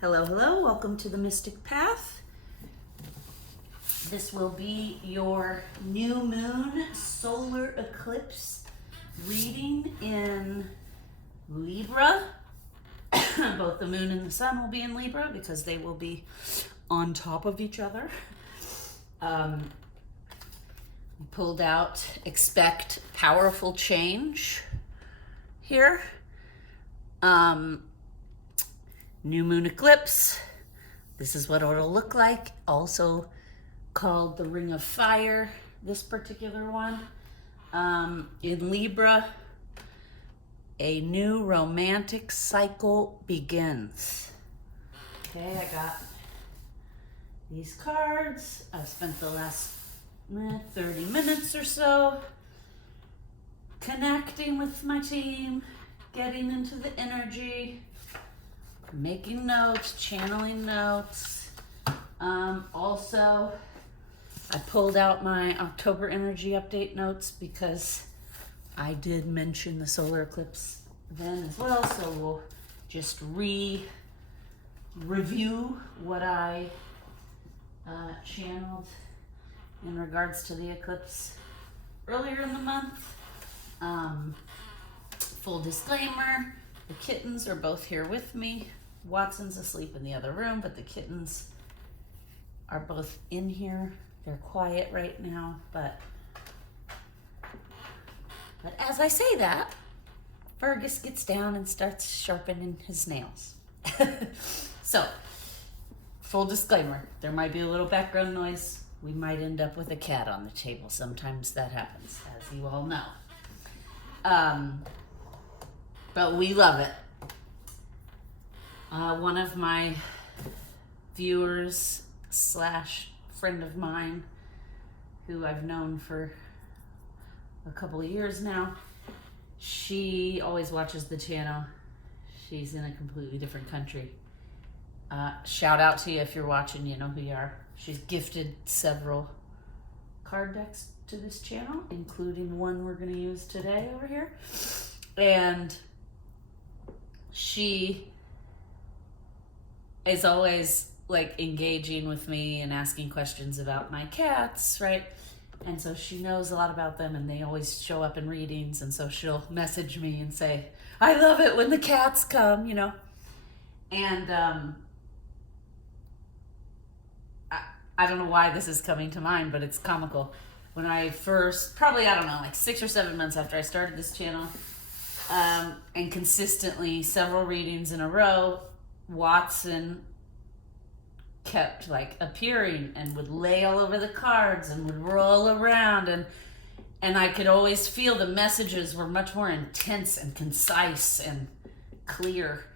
Hello, hello, welcome to the Mystic Path. This will be your new moon solar eclipse reading in Libra. Both the moon and the sun will be in Libra because they will be on top of each other. Pulled out expect powerful change here. New moon eclipse. This is what it'll look like. Also called the Ring of Fire, this particular one. In Libra, a new romantic cycle begins. Okay, I got these cards. I've spent the last 30 minutes or so connecting with my team, getting into the energy, making notes, channeling notes. Also, I pulled out my October energy update notes because I did mention the solar eclipse then as well, so we'll just review what I channeled in regards to the eclipse earlier in the month. Full disclaimer, the kittens are both here with me. Watson's asleep in the other room, but the kittens are both in here. They're quiet right now, but as I say that, Fergus gets down and starts sharpening his nails. So, full disclaimer, there might be a little background noise. We might end up with a cat on the table. Sometimes that happens, as you all know. But we love it. One of my viewers / friend of mine who I've known for a couple of years now, she always watches the channel. She's in a completely different country. Shout out to you if you're watching, you know who you are. She's gifted several card decks to this channel, including one we're going to use today over here. And she is always like engaging with me and asking questions about my cats, right? And so she knows a lot about them, and they always show up in readings, and so she'll message me and say, I love it when the cats come, you know. And I don't know why this is coming to mind, but it's comical. When I first, probably, I don't know, like 6 or 7 months after I started this channel, and consistently several readings in a row, Watson kept like appearing and would lay all over the cards and would roll around, and I could always feel the messages were much more intense and concise and clear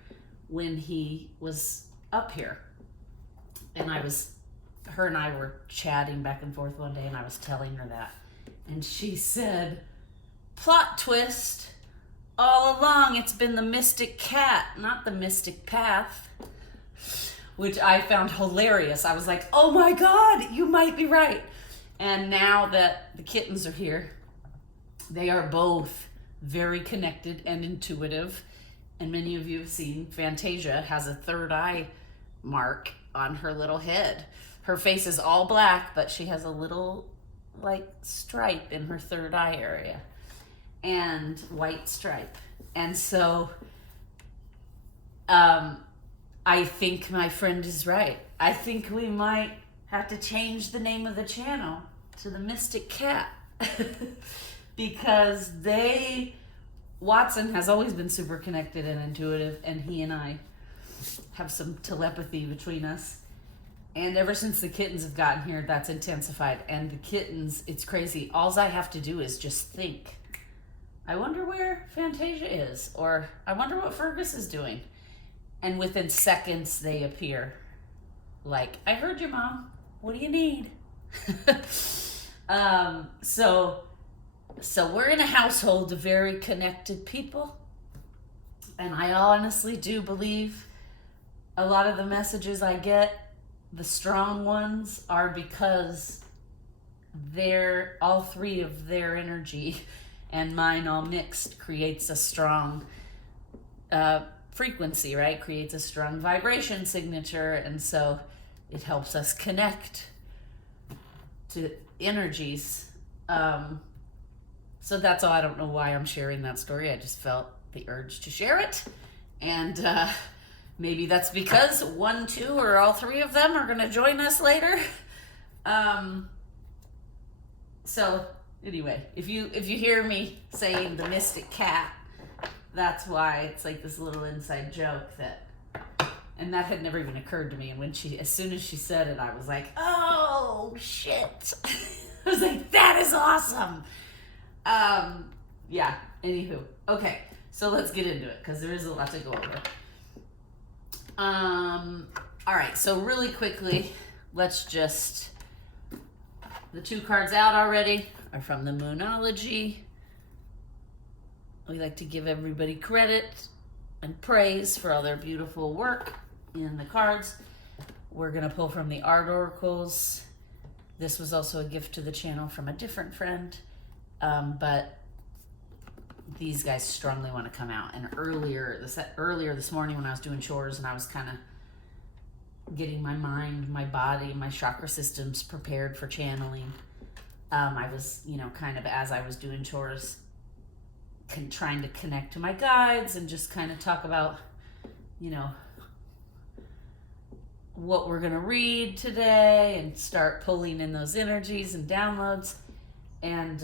when he was up here. And her and I were chatting back and forth one day, and I was telling her that, and she said, plot twist, all along it's been the mystic cat, not the mystic path, which I found hilarious. I was like, oh my God, you might be right. And now that the kittens are here, they are both very connected and intuitive. And many of you have seen Fantasia has a third eye mark on her little head. Her face is all black, but she has a little like stripe in her third eye area, and white stripe. And so I think my friend is right. I think we might have to change the name of the channel to the Mystic Cat because Watson has always been super connected and intuitive, and he and I have some telepathy between us. And ever since the kittens have gotten here, that's intensified. And the kittens, it's crazy. All I have to do is just think, I wonder where Fantasia is, or I wonder what Fergus is doing. And within seconds, they appear. Like, I heard you, Mom. What do you need? So we're in a household of very connected people. And I honestly do believe a lot of the messages I get, the strong ones, are because all three of their energy and mine all mixed creates a strong frequency, right? Creates a strong vibration signature, and so it helps us connect to energies. So that's all. I don't know why I'm sharing that story. I just felt the urge to share it. And maybe that's because 1, 2, or all 3 of them are going to join us later. So anyway, if you hear me saying the mystic cat, that's why. It's like this little inside joke and that had never even occurred to me. And as soon as she said it, I was like, oh shit. I was like, that is awesome. Yeah, anywho. Okay, so let's get into it because there is a lot to go over. All right, so really quickly, let's just, the 2 cards out already are from the Moonology. We like to give everybody credit and praise for all their beautiful work in the cards. We're going to pull from the Art Oracles. This was also a gift to the channel from a different friend, but these guys strongly want to come out. And earlier this morning when I was doing chores and I was kind of getting my mind, my body, my chakra systems prepared for channeling, I was, kind of as I was doing chores, trying to connect to my guides and just kind of talk about, what we're going to read today and start pulling in those energies and downloads. And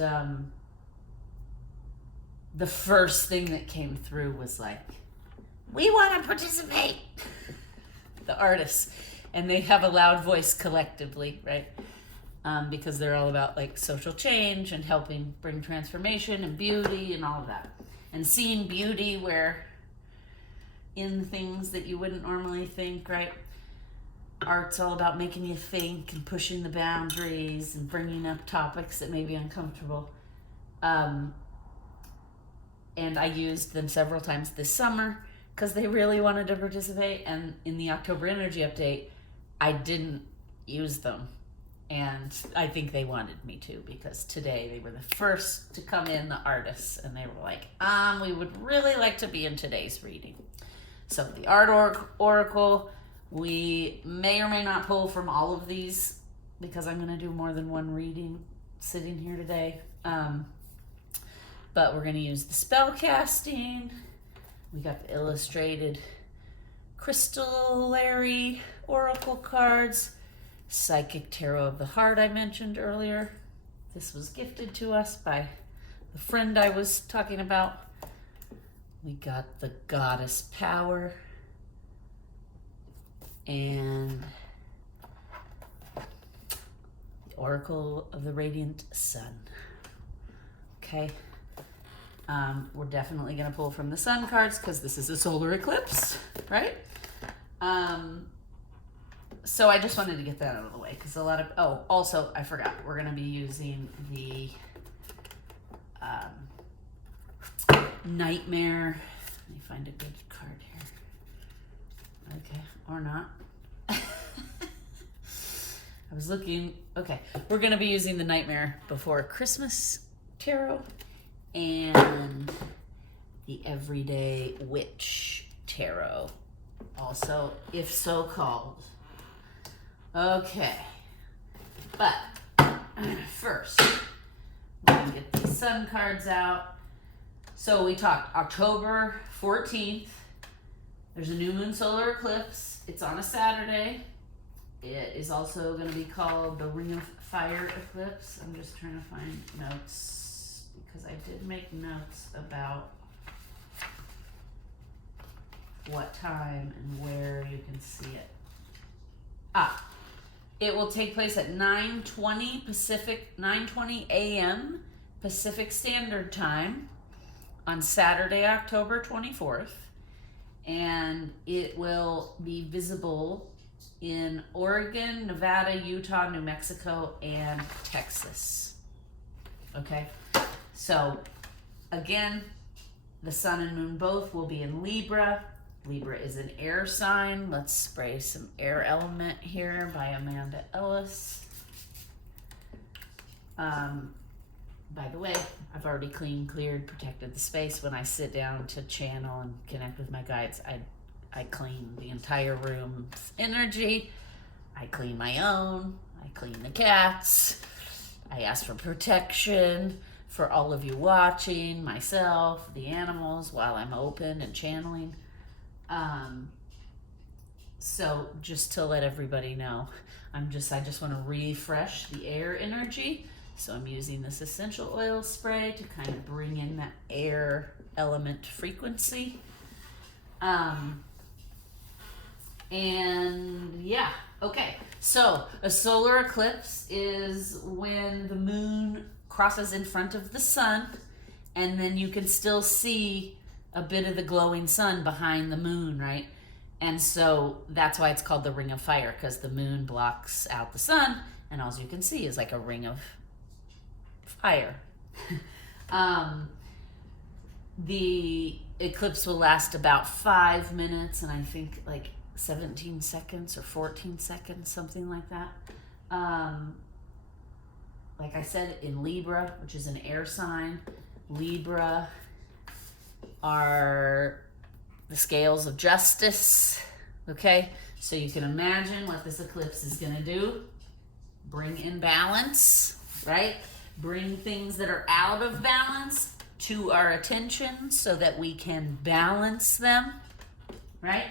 the first thing that came through was like, we want to participate. The artists. And they have a loud voice collectively, right? Because they're all about like social change and helping bring transformation and beauty and all of that. And seeing beauty where in things that you wouldn't normally think, right? Art's all about making you think and pushing the boundaries and bringing up topics that may be uncomfortable. And I used them several times this summer because they really wanted to participate. And in the October energy update, I didn't use them. And I think they wanted me to, because today they were the first to come in, the artists, and they were like, we would really like to be in today's reading. So the Art Oracle, we may or may not pull from all of these because I'm going to do more than one reading sitting here today. But we're going to use the spell casting. We got the illustrated crystallary oracle cards. Psychic Tarot of the Heart I mentioned earlier. This was gifted to us by the friend I was talking about. We got the Goddess Power and the Oracle of the Radiant Sun. Okay. We're definitely going to pull from the Sun cards because this is a solar eclipse, right? So I just wanted to get that out of the way because also I forgot, we're going to be using the Nightmare. Let me find a good card here. Okay, or not. I was looking. Okay, we're going to be using the Nightmare Before Christmas Tarot and the Everyday Witch Tarot, also If So Called. Okay, but first, we're going to get these Sun cards out. So we talked October 14th. There's a new Moon Solar Eclipse. It's on a Saturday. It is also going to be called the Ring of Fire Eclipse. I'm just trying to find notes because I did make notes about what time and where you can see it. It will take place at 9:20 a.m. Pacific Standard Time on Saturday, October 24th. And it will be visible in Oregon, Nevada, Utah, New Mexico, and Texas. Okay? So, again, the Sun and Moon both will be in Libra. Libra is an air sign. Let's spray some air element here by Amanda Ellis. By the way, I've already cleaned, cleared, protected the space. When I sit down to channel and connect with my guides, I clean the entire room's energy. I clean my own. I clean the cats. I ask for protection for all of you watching, myself, the animals, while I'm open and channeling. So just to let everybody know, I just want to refresh the air energy. So I'm using this essential oil spray to kind of bring in that air element frequency. And yeah, okay. So a solar eclipse is when the moon crosses in front of the sun, and then you can still see a bit of the glowing sun behind the moon, right? And so that's why it's called the ring of fire, because the moon blocks out the sun, and all you can see is like a ring of fire. The eclipse will last about 5 minutes, and I think like 17 seconds or 14 seconds, something like that. Like I said, in Libra, which is an air sign, Libra are the scales of justice, okay? So you can imagine what this eclipse is gonna do. Bring in balance, right? Bring things that are out of balance to our attention so that we can balance them, right?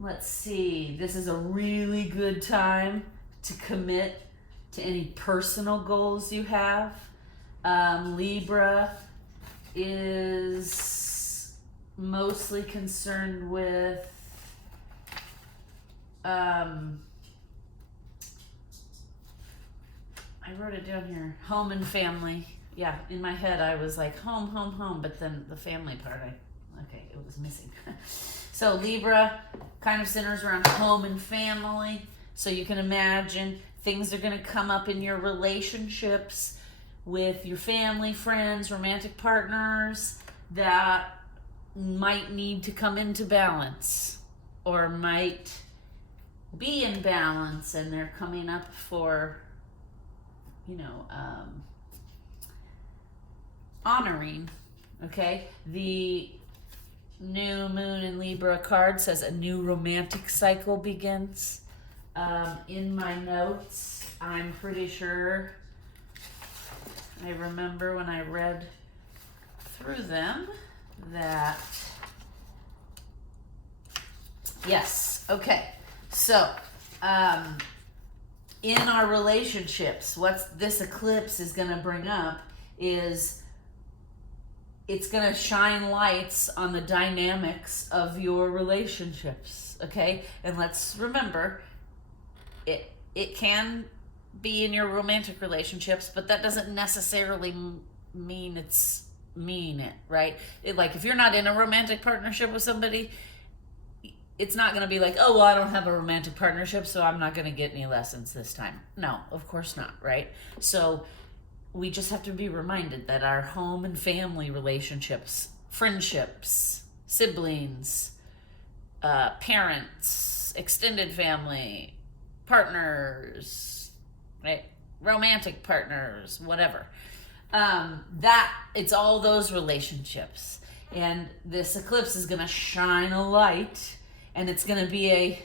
Let's see, this is a really good time to commit to any personal goals you have. Libra is mostly concerned with I wrote it down here, home and family. Yeah, in my head I was like home, but then the family part, it was missing. So Libra kind of centers around home and family. So you can imagine things are going to come up in your relationships with your family, friends, romantic partners that might need to come into balance or might be in balance, and they're coming up for, honoring, okay? The new moon in Libra card says a new romantic cycle begins. In my notes, I'm pretty sure I remember when I read through them that, yes, okay. So, in our relationships, what this eclipse is going to bring up is it's going to shine lights on the dynamics of your relationships, okay? And let's remember, it can be in your romantic relationships, but that doesn't necessarily mean it, right? Like if you're not in a romantic partnership with somebody, it's not going to be like, oh, well, I don't have a romantic partnership, so I'm not going to get any lessons this time. No, of course not, right? So we just have to be reminded that our home and family relationships, friendships, siblings, parents, extended family, partners, right? Romantic partners, whatever. That it's all those relationships. And this eclipse is going to shine a light, and it's going to be a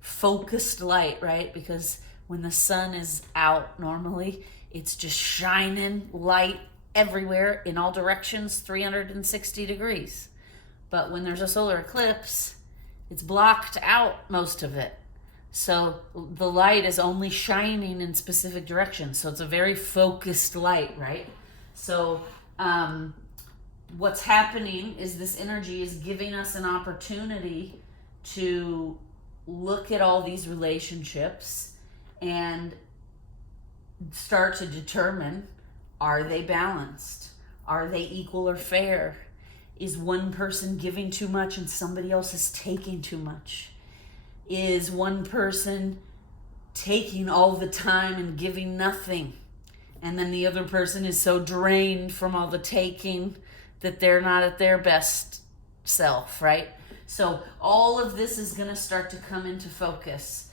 focused light, right? Because when the sun is out normally, it's just shining light everywhere in all directions, 360 degrees. But when there's a solar eclipse, it's blocked out most of it. So the light is only shining in specific directions. So it's a very focused light, right? So what's happening is this energy is giving us an opportunity to look at all these relationships and start to determine, are they balanced? Are they equal or fair? Is one person giving too much and somebody else is taking too much? Is one person taking all the time and giving nothing, and then the other person is so drained from all the taking that they're not at their best self, right? So all of this is going to start to come into focus.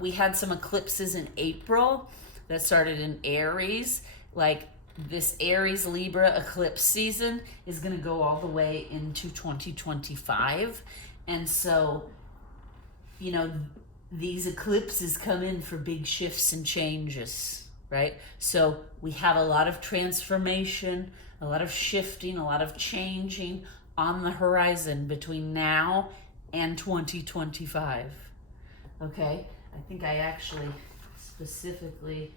We had some eclipses in April that started in Aries. Like this Aries Libra eclipse season is going to go all the way into 2025. And so, you know, these eclipses come in for big shifts and changes, right? So we have a lot of transformation, a lot of shifting, a lot of changing on the horizon between now and 2025. Okay? I think I actually specifically,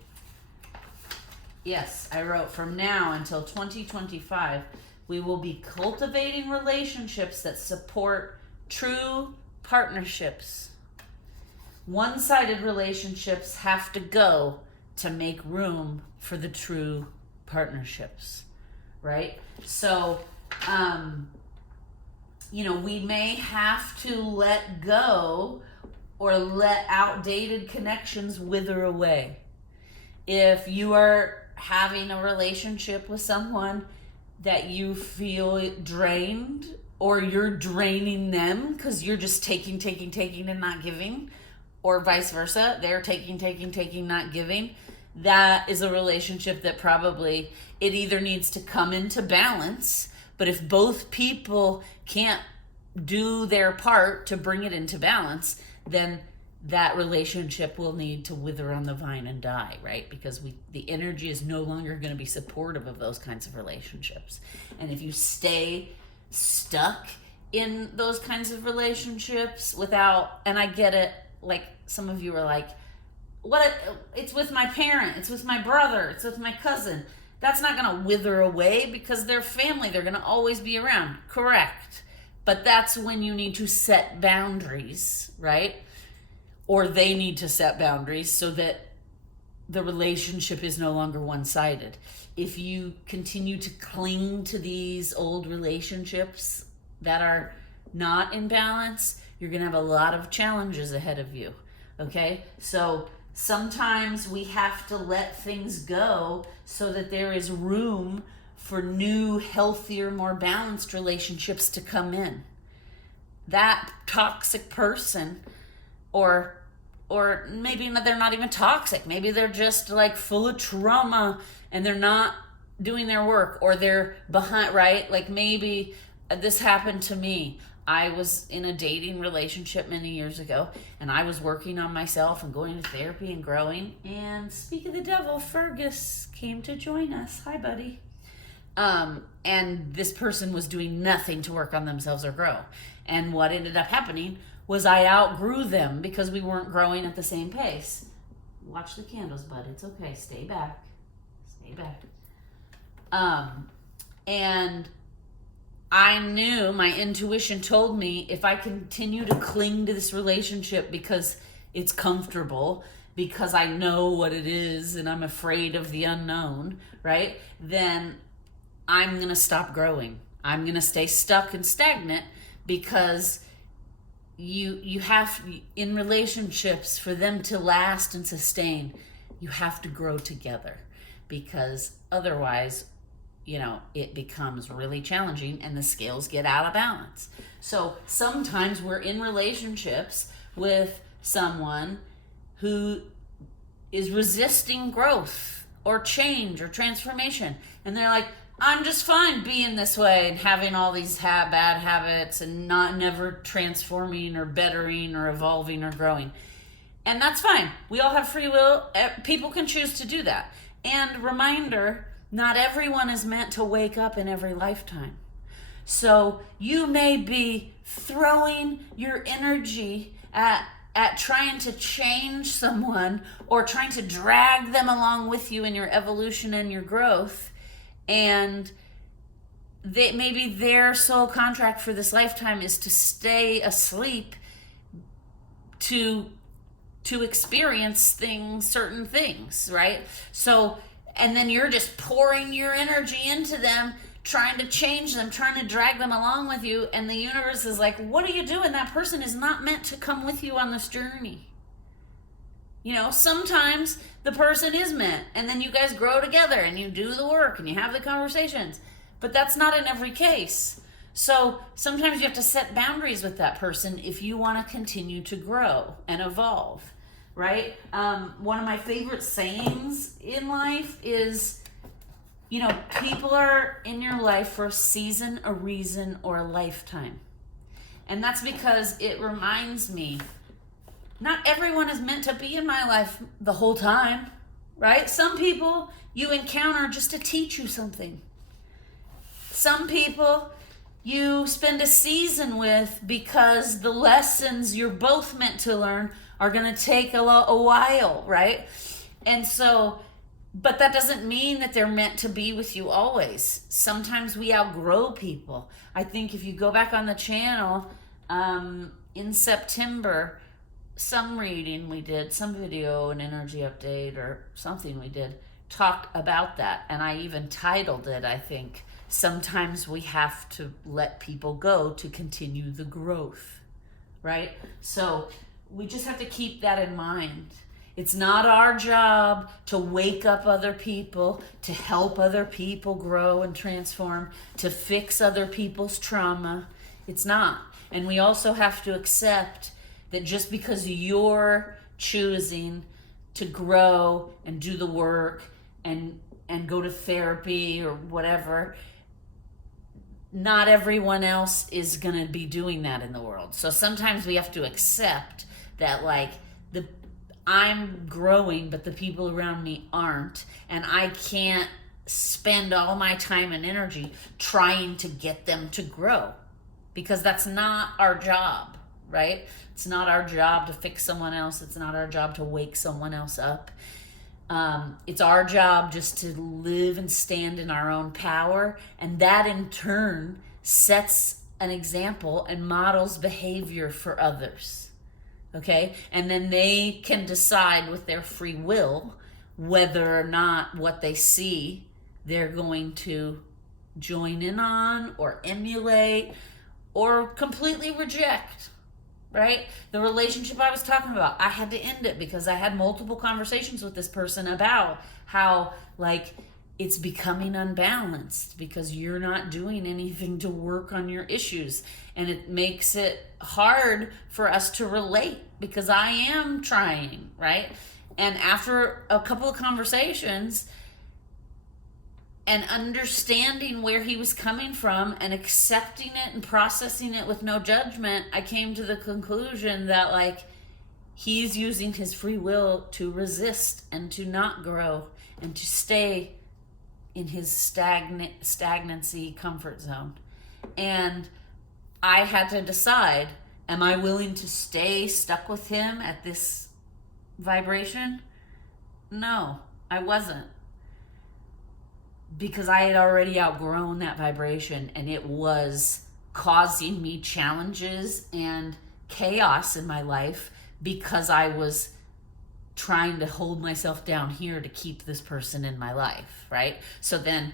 yes, I wrote from now until 2025, we will be cultivating relationships that support true partnerships. One-sided relationships have to go to make room for the true partnerships, right? So, you know, we may have to let go or let outdated connections wither away. If you are having a relationship with someone that you feel drained, or you're draining them because you're just taking and not giving, or vice versa, they're taking, not giving, that is a relationship that probably it either needs to come into balance, but if both people can't do their part to bring it into balance, then that relationship will need to wither on the vine and die, right? Because the energy is no longer going to be supportive of those kinds of relationships. And if you stay stuck in those kinds of relationships without, and I get it, like some of you are like, it's with my parent, it's with my brother, it's with my cousin. That's not going to wither away because they're family. They're going to always be around. Correct. But that's when you need to set boundaries, right? Or they need to set boundaries so that the relationship is no longer one-sided. If you continue to cling to these old relationships that are not in balance, you're going to have a lot of challenges ahead of you, okay? So sometimes we have to let things go so that there is room for new, healthier, more balanced relationships to come in. That toxic person, or maybe they're not even toxic. Maybe they're just like full of trauma and they're not doing their work, or they're behind, right? Like maybe this happened to me. I was in a dating relationship many years ago, and I was working on myself and going to therapy and growing. And speak of the devil, Fergus came to join us. Hi, buddy. And this person was doing nothing to work on themselves or grow. And what ended up happening was I outgrew them because we weren't growing at the same pace. Watch the candles, bud. It's okay. Stay back. Stay back. And I knew, my intuition told me, if I continue to cling to this relationship because it's comfortable, because I know what it is and I'm afraid of the unknown, right? Then I'm going to stop growing. I'm going to stay stuck and stagnant, because you have, in relationships, for them to last and sustain, you have to grow together, because otherwise, you know, it becomes really challenging and the scales get out of balance. So sometimes we're in relationships with someone who is resisting growth or change or transformation, and they're like, I'm just fine being this way and having all these bad habits and never transforming or bettering or evolving or growing. And that's fine. We all have free will. People can choose to do that. And reminder, not everyone is meant to wake up in every lifetime. So you may be throwing your energy at trying to change someone, or trying to drag them along with you in your evolution and your growth. And maybe their soul contract for this lifetime is to stay asleep to experience certain things, right? So, and then you're just pouring your energy into them, trying to change them, trying to drag them along with you, and the universe is like, what are you doing? That person is not meant to come with you on this journey. You know, sometimes the person is meant, and then you guys grow together and you do the work and you have the conversations, but that's not in every case. So sometimes you have to set boundaries with that person if you want to continue to grow and evolve. right? One of my favorite sayings in life is, people are in your life for a season, a reason, or a lifetime. And that's because it reminds me, not everyone is meant to be in my life the whole time, right? Some people you encounter just to teach you something. Some people you spend a season with because the lessons you're both meant to learn are going to take a while, right? And so, but that doesn't mean that they're meant to be with you always. Sometimes we outgrow people. I think if you go back on the channel, in September, some reading we did, some video, an energy update or something we did, talked about that. And I even titled it, I think, sometimes we have to let people go to continue the growth, right? So we just have to keep that in mind. It's not our job to wake up other people, to help other people grow and transform, to fix other people's trauma. It's not. And we also have to accept that just because you're choosing to grow and do the work and go to therapy or whatever, not everyone else is going to be doing that in the world. So sometimes we have to accept that, like, I'm growing, but the people around me aren't. And I can't spend all my time and energy trying to get them to grow, because that's not our job, right? It's not our job to fix someone else. It's not our job to wake someone else up. It's our job just to live and stand in our own power. And that in turn sets an example and models behavior for others. Okay? And then they can decide with their free will whether or not what they see they're going to join in on or emulate or completely reject. Right? The relationship I was talking about, I had to end it because I had multiple conversations with this person about how, like, it's becoming unbalanced because you're not doing anything to work on your issues. And it makes it hard for us to relate because I am trying, right? And after a couple of conversations and understanding where he was coming from and accepting it and processing it with no judgment, I came to the conclusion that, like, he's using his free will to resist and to not grow and to stay in his stagnancy comfort zone. And I had to decide, am I willing to stay stuck with him at this vibration? No, I wasn't. Because I had already outgrown that vibration and it was causing me challenges and chaos in my life because I was trying to hold myself down here to keep this person in my life, right? So then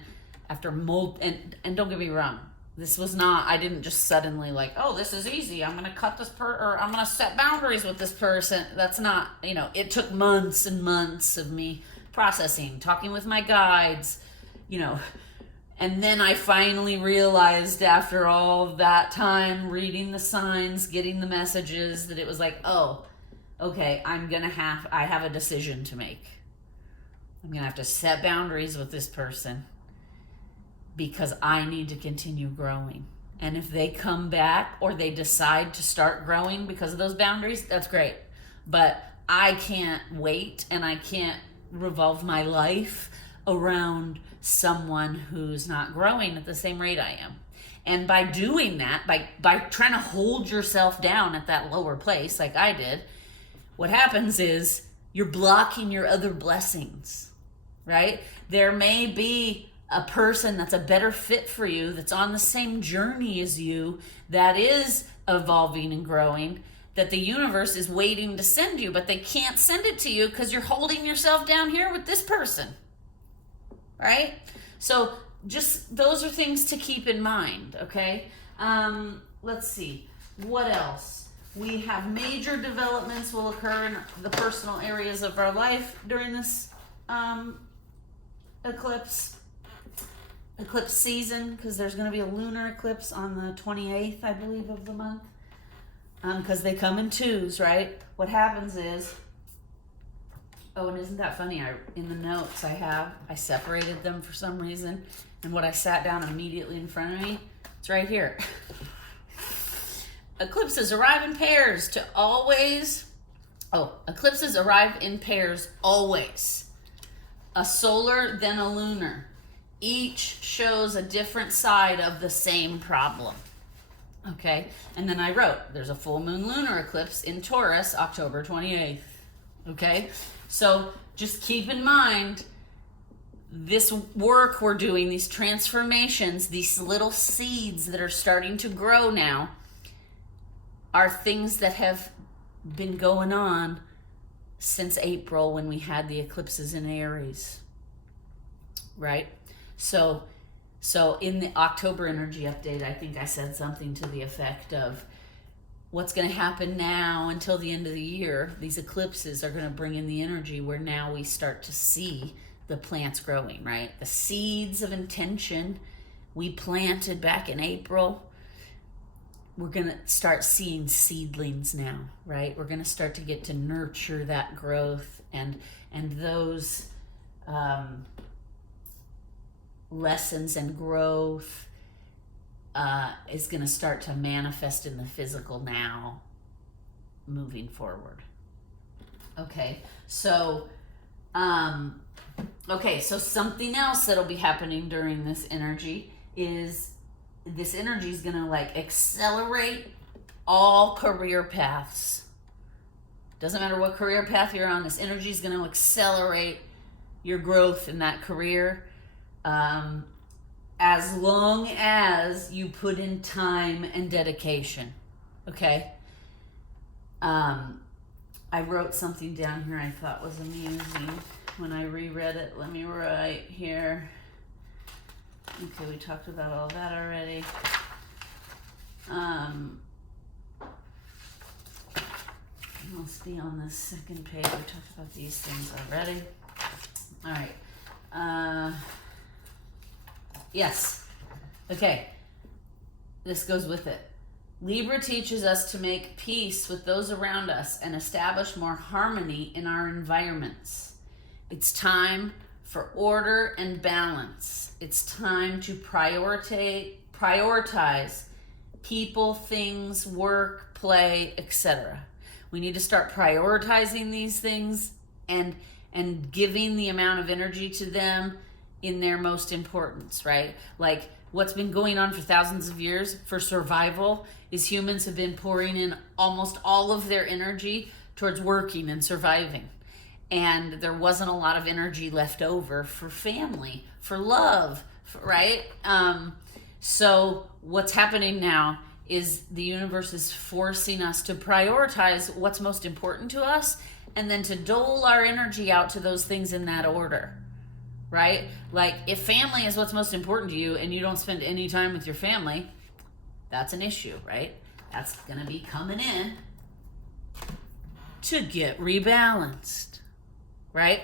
after and don't get me wrong, this was not, I didn't just suddenly like, oh, this is easy, I'm going to cut this or I'm going to set boundaries with this person. That's not, it took months and months of me processing, talking with my guides, and then I finally realized after all of that time, reading the signs, getting the messages, that it was like, oh, okay, I have a decision to make. I'm going to have to set boundaries with this person because I need to continue growing. And if they come back or they decide to start growing because of those boundaries, that's great. But I can't wait and I can't revolve my life around someone who's not growing at the same rate I am. And by doing that, by trying to hold yourself down at that lower place like I did, what happens is you're blocking your other blessings, right? There may be a person that's a better fit for you, that's on the same journey as you, that is evolving and growing, that the universe is waiting to send you, but they can't send it to you because you're holding yourself down here with this person. Right? So just those are things to keep in mind, okay? Let's see. What else? We have major developments will occur in the personal areas of our life during this eclipse season, because there's going to be a lunar eclipse on the 28th, I believe, of the month, because they come in twos, right? What happens is Oh, and isn't that funny? In the notes I separated them for some reason, and what I sat down immediately in front of me, it's right here. Eclipses arrive in pairs eclipses arrive in pairs always. A solar, then a lunar. Each shows a different side of the same problem. Okay, and then I wrote, there's a full moon lunar eclipse in Taurus, October 28th. Okay, so just keep in mind, this work we're doing, these transformations, these little seeds that are starting to grow now, are things that have been going on since April when we had the eclipses in Aries, right? So in the October energy update, I think I said something to the effect of what's going to happen now until the end of the year. These eclipses are going to bring in the energy where now we start to see the plants growing, right? The seeds of intention we planted back in April, we're going to start seeing seedlings now, right? We're going to start to get to nurture that growth and those lessons and growth is going to start to manifest in the physical now, moving forward. Okay, so something else that'll be happening during this energy is this energy is going to like accelerate all career paths. Doesn't matter what career path you're on, this energy is going to accelerate your growth in that career. As long as you put in time and dedication. Okay. I wrote something down here I thought was amusing when I reread it. Let me write here. Okay, we talked about all that already. It must be on the second page. We talked about these things already. All right. Yes. Okay. This goes with it. Libra teaches us to make peace with those around us and establish more harmony in our environments. It's time for order and balance. It's time to prioritize people, things, work, play, etc. We need to start prioritizing these things and giving the amount of energy to them in their most importance, right? Like what's been going on for thousands of years for survival is humans have been pouring in almost all of their energy towards working and surviving. And there wasn't a lot of energy left over for family, for love, right? So what's happening now is the universe is forcing us to prioritize what's most important to us and then to dole our energy out to those things in that order, right? Like if family is what's most important to you and you don't spend any time with your family, that's an issue, right? That's going to be coming in to get rebalanced, right?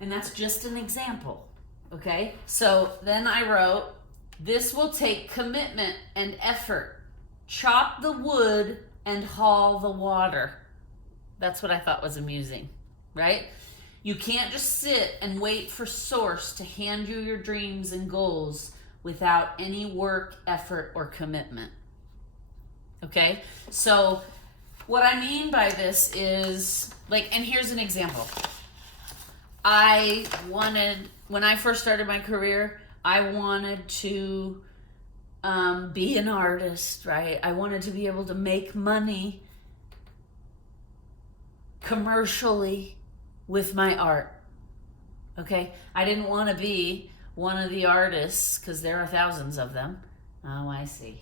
And that's just an example, okay? So then I wrote, this will take commitment and effort. Chop the wood and haul the water. That's what I thought was amusing, right? You can't just sit and wait for Source to hand you your dreams and goals without any work, effort, or commitment. Okay? So what I mean by this is, like, and here's an example. When I first started my career, I wanted to be an artist, right? I wanted to be able to make money commercially with my art. Okay? I didn't want to be one of the artists because there are thousands of them. Oh, I see.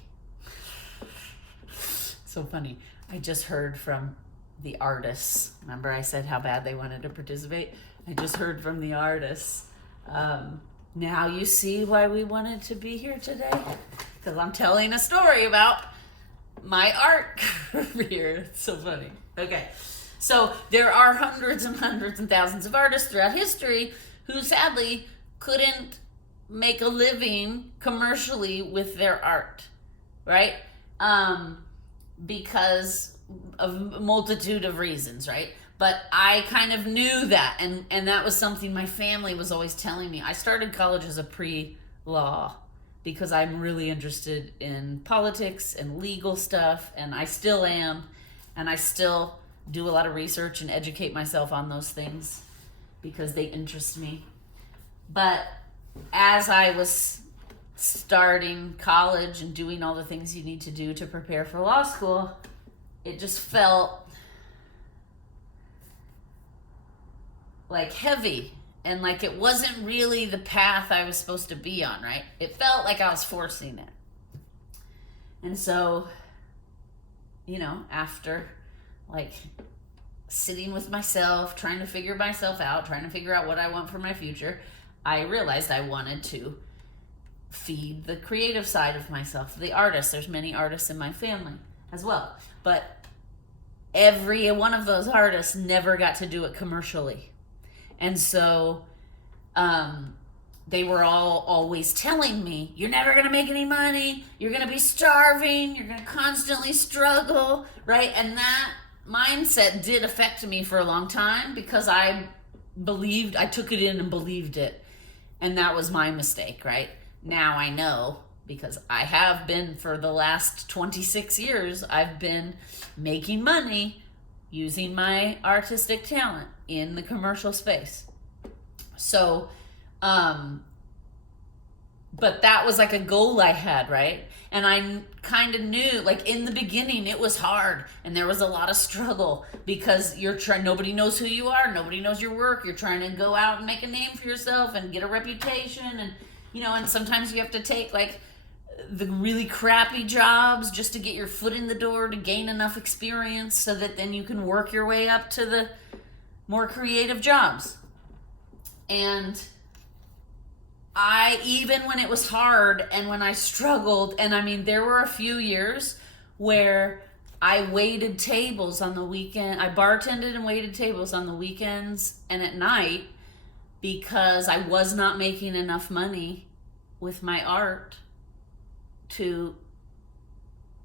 So funny. I just heard from the artists. Remember I said how bad they wanted to participate? I just heard from the artists. Now you see why we wanted to be here today? Because I'm telling a story about my art career. It's so funny. Okay. So there are hundreds and hundreds and thousands of artists throughout history who sadly couldn't make a living commercially with their art, right? Because of a multitude of reasons, right? But I kind of knew that, and that was something my family was always telling me. I started college as a pre-law because I'm really interested in politics and legal stuff, and I still am, and I still do a lot of research and educate myself on those things because they interest me. But as I was starting college and doing all the things you need to do to prepare for law school, it just felt like heavy and like it wasn't really the path I was supposed to be on, right? It felt like I was forcing it. And so, after like sitting with myself, trying to figure myself out, trying to figure out what I want for my future, I realized I wanted to feed the creative side of myself, the artist. There's many artists in my family as well. But every one of those artists never got to do it commercially. And so they were all always telling me, you're never going to make any money. You're going to be starving. You're going to constantly struggle, right? And that mindset did affect me for a long time because I took it in and believed it. And that was my mistake, right? Now I know, because I have been for the last 26 years, I've been making money using my artistic talent in the commercial space. So, but that was like a goal I had, right? And I kind of knew, like in the beginning, it was hard and there was a lot of struggle because nobody knows who you are. Nobody knows your work. You're trying to go out and make a name for yourself and get a reputation. And, and sometimes you have to take like the really crappy jobs just to get your foot in the door to gain enough experience so that then you can work your way up to the more creative jobs. And even when it was hard and when I struggled, and there were a few years where I waited tables on the weekend. I bartended and waited tables on the weekends and at night because I was not making enough money with my art to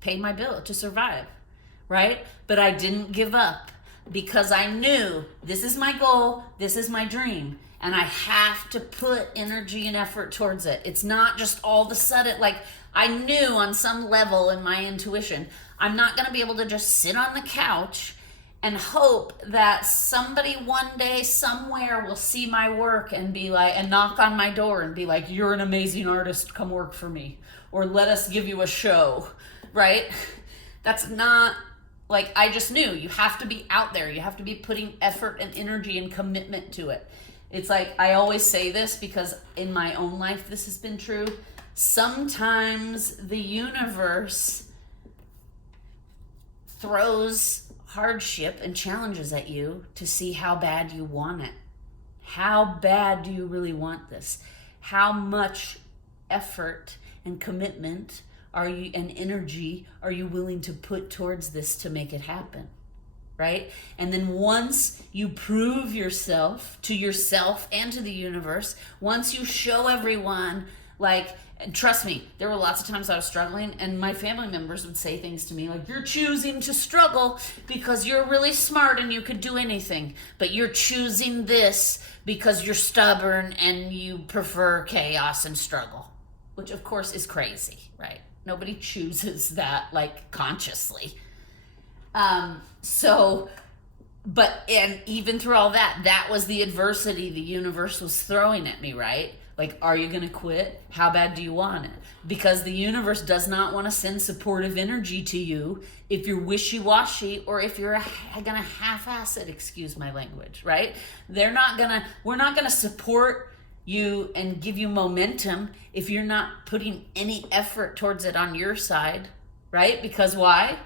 pay my bill, to survive, right? But I didn't give up because I knew this is my goal, this is my dream. And I have to put energy and effort towards it. It's not just all of a sudden, like I knew on some level in my intuition, I'm not going to be able to just sit on the couch and hope that somebody one day somewhere will see my work and be like, and knock on my door and be like, you're an amazing artist, come work for me. Or let us give you a show, right? That's not, like, I just knew you have to be out there. You have to be putting effort and energy and commitment to it. It's like, I always say this because in my own life, this has been true. Sometimes the universe throws hardship and challenges at you to see how bad you want it. How bad do you really want this? How much effort and commitment and energy are you willing to put towards this to make it happen? Right? And then once you prove yourself to yourself and to the universe, once you show everyone, like, and trust me, there were lots of times I was struggling and my family members would say things to me like, you're choosing to struggle because you're really smart and you could do anything, but you're choosing this because you're stubborn and you prefer chaos and struggle, which of course is crazy, right? Nobody chooses that like consciously. And even through all that, that was the adversity the universe was throwing at me, right? Like, are you going to quit? How bad do you want it? Because the universe does not want to send supportive energy to you if you're wishy-washy or if you're going to half-ass it, excuse my language, right? We're not going to support you and give you momentum if you're not putting any effort towards it on your side, right? Because why?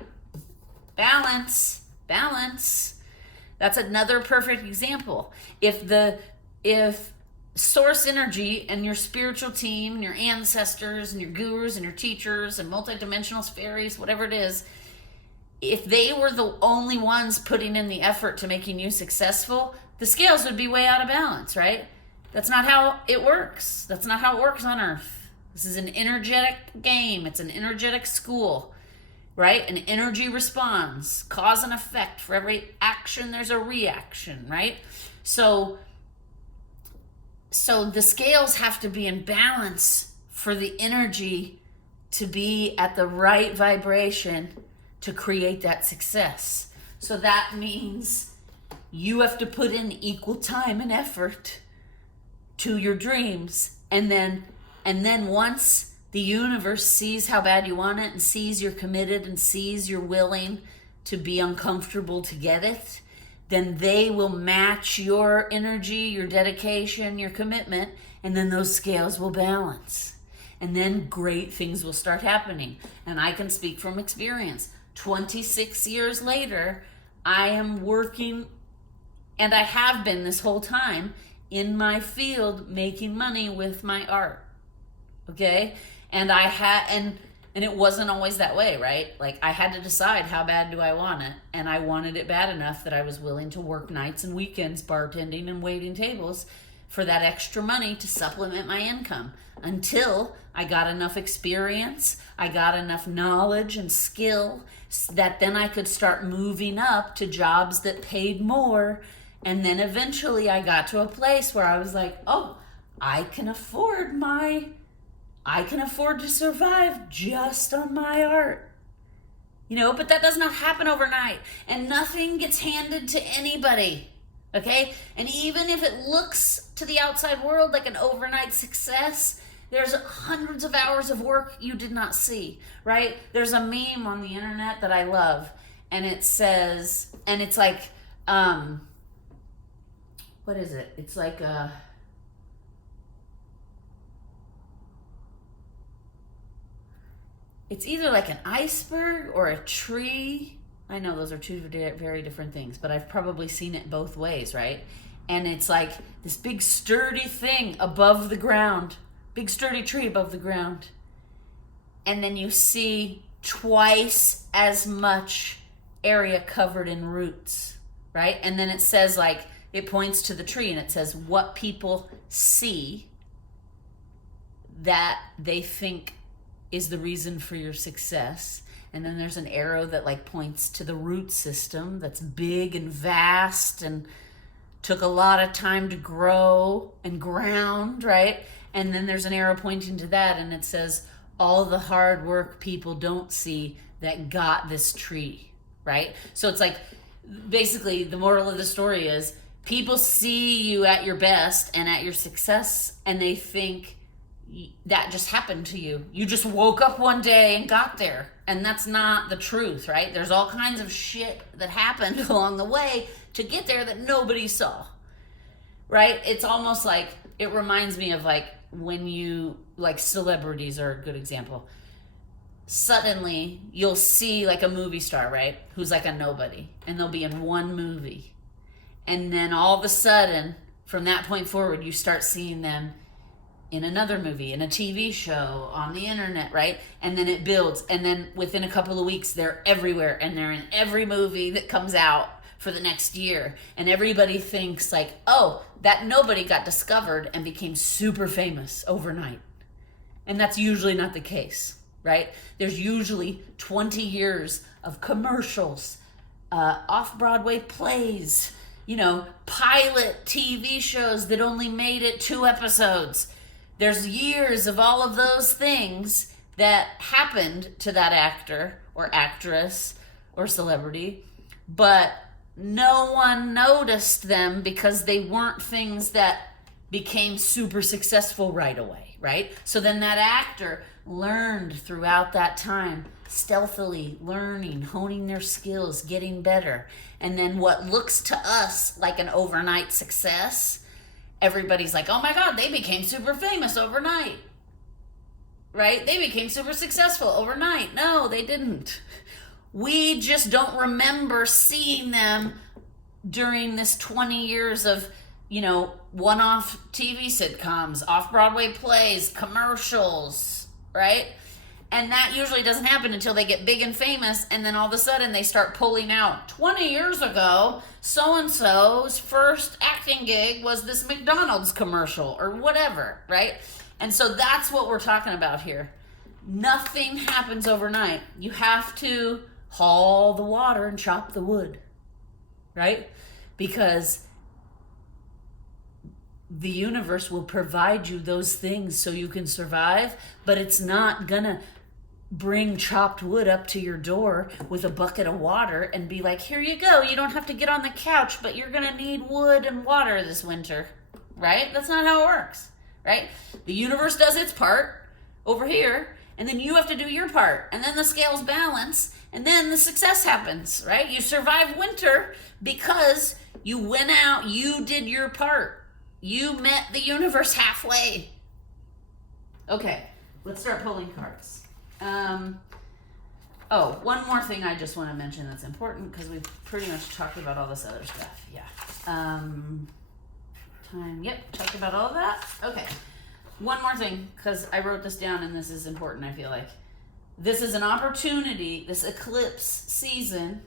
Balance. That's another perfect example. If source energy and your spiritual team and your ancestors and your gurus and your teachers and multidimensional fairies, whatever it is, if they were the only ones putting in the effort to making you successful, the scales would be way out of balance, right? That's not how it works. That's not how it works on Earth. This is an energetic game. It's an energetic school. right? An energy responds, cause and effect. For every action, there's a reaction, right? So the scales have to be in balance for the energy to be at the right vibration to create that success. So that means you have to put in equal time and effort to your dreams. And then once the universe sees how bad you want it and sees you're committed and sees you're willing to be uncomfortable to get it, then they will match your energy, your dedication, your commitment, and then those scales will balance. And then great things will start happening. And I can speak from experience. 26 years later, I am working, and I have been this whole time, in my field making money with my art. Okay? And and it wasn't always that way, right? Like, I had to decide, how bad do I want it? And I wanted it bad enough that I was willing to work nights and weekends bartending and waiting tables for that extra money to supplement my income, until I got enough experience, I got enough knowledge and skill that then I could start moving up to jobs that paid more. And then eventually I got to a place where I was like, oh, I can afford to survive just on my art. But that does not happen overnight, and nothing gets handed to anybody. Okay? And even if it looks to the outside world like an overnight success, there's hundreds of hours of work you did not see, right? There's a meme on the internet that I love, and it says, and it's like, what is it? It's like it's either like an iceberg or a tree. I know those are two very different things, but I've probably seen it both ways, right? And it's like this big sturdy thing above the ground, big sturdy tree above the ground. And then you see twice as much area covered in roots, right? And then it says, like, it points to the tree and it says what people see that they think is the reason for your success. And then there's an arrow that like points to the root system that's big and vast and took a lot of time to grow and ground, right? And then there's an arrow pointing to that, and it says all the hard work people don't see that got this tree, right? So it's like, basically the moral of the story is, people see you at your best and at your success, and they think that just happened to you. You just woke up one day and got there. And that's not the truth, right? There's all kinds of shit that happened along the way to get there that nobody saw, right? It's almost like, it reminds me of like when you, like, celebrities are a good example. Suddenly you'll see like a movie star, right? Who's like a nobody, and they'll be in one movie. And then all of a sudden, from that point forward, you start seeing them in another movie, in a TV show, on the internet, right? And then it builds. And then within a couple of weeks, they're everywhere. And they're in every movie that comes out for the next year. And everybody thinks like, oh, that nobody got discovered and became super famous overnight. And that's usually not the case, right? There's usually 20 years of commercials, off-Broadway plays, pilot TV shows that only made it 2 episodes. There's years of all of those things that happened to that actor or actress or celebrity, but no one noticed them because they weren't things that became super successful right away, right? So then that actor learned throughout that time, stealthily learning, honing their skills, getting better. And then what looks to us like an overnight success, everybody's like, oh my God, they became super famous overnight, right? They became super successful overnight. No, they didn't. We just don't remember seeing them during this 20 years of, one-off TV sitcoms, off-Broadway plays, commercials, right? And that usually doesn't happen until they get big and famous, and then all of a sudden they start pulling out, 20 years ago, so-and-so's first acting gig was this McDonald's commercial or whatever, right? And so that's what we're talking about here. Nothing happens overnight. You have to haul the water and chop the wood, right? Because the universe will provide you those things so you can survive, but it's not gonna bring chopped wood up to your door with a bucket of water and be like, here you go, you don't have to get on the couch, but you're gonna need wood and water this winter, right? That's not how it works, right? The universe does its part over here, and then you have to do your part, and then the scales balance, and then the success happens, right? You survive winter because you went out, you did your part. You met the universe halfway. Okay, let's start pulling cards. One more thing I just want to mention that's important because we've pretty much talked about all this other stuff. Yeah. Talked about all of that. Okay. One more thing, because I wrote this down and this is important, I feel like. This is an opportunity, this eclipse season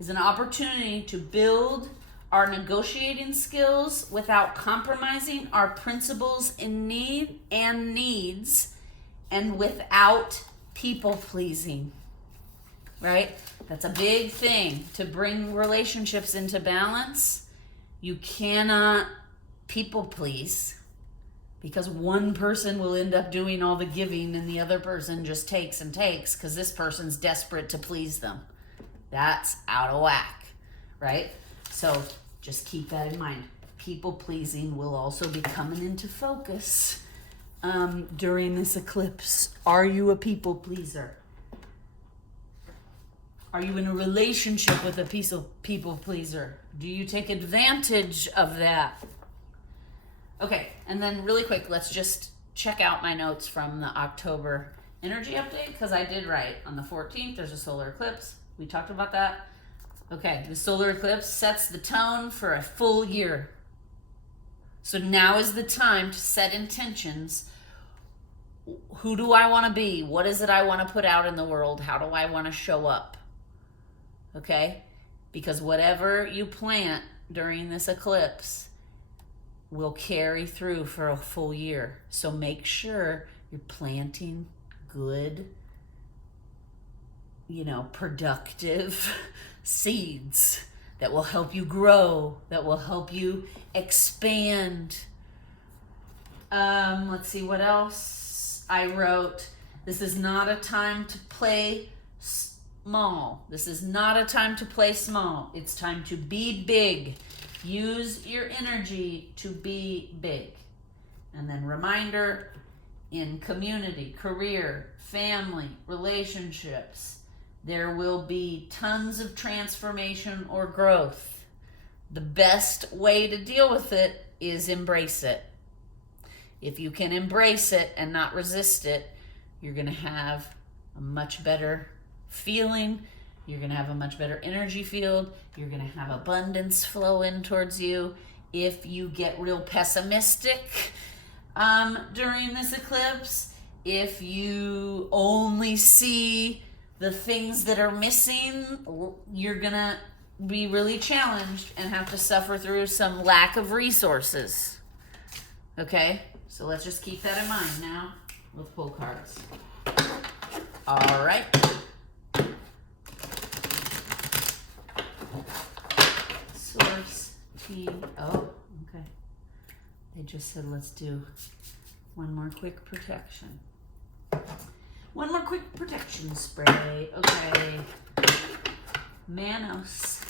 is an opportunity to build our negotiating skills without compromising our principles in need and needs, and without people pleasing, right? That's a big thing to bring relationships into balance. You cannot people please because one person will end up doing all the giving and the other person just takes and takes because this person's desperate to please them. That's out of whack, right? So just keep that in mind. People pleasing will also be coming into focus during this eclipse. Are you a people pleaser? Are you in a relationship with a people pleaser? Do you take advantage of that? Okay, and then really quick, let's just check out my notes from the October energy update because I did write on the 14th, there's a solar eclipse. We talked about that. Okay, the solar eclipse sets the tone for a full year. So now is the time to set intentions. Who do I want to be? What is it I want to put out in the world? How do I want to show up? Okay? Because whatever you plant during this eclipse will carry through for a full year. So make sure you're planting good, productive seeds that will help you grow, that will help you expand. Let's see what else I wrote. This is not a time to play small. This is not a time to play small. It's time to be big. Use your energy to be big. And then reminder, in community, career, family, relationships, there will be tons of transformation or growth. The best way to deal with it is embrace it. If you can embrace it and not resist it, you're going to have a much better feeling. You're going to have a much better energy field. You're going to have abundance flow in towards you. If you get real pessimistic during this eclipse, if you only see the things that are missing, you're going to be really challenged and have to suffer through some lack of resources. Okay? So let's just keep that in mind now. Let's pull cards. All right. Source, team. Oh, okay. They just said let's do one more quick protection. One more quick protection spray. Okay. Manos.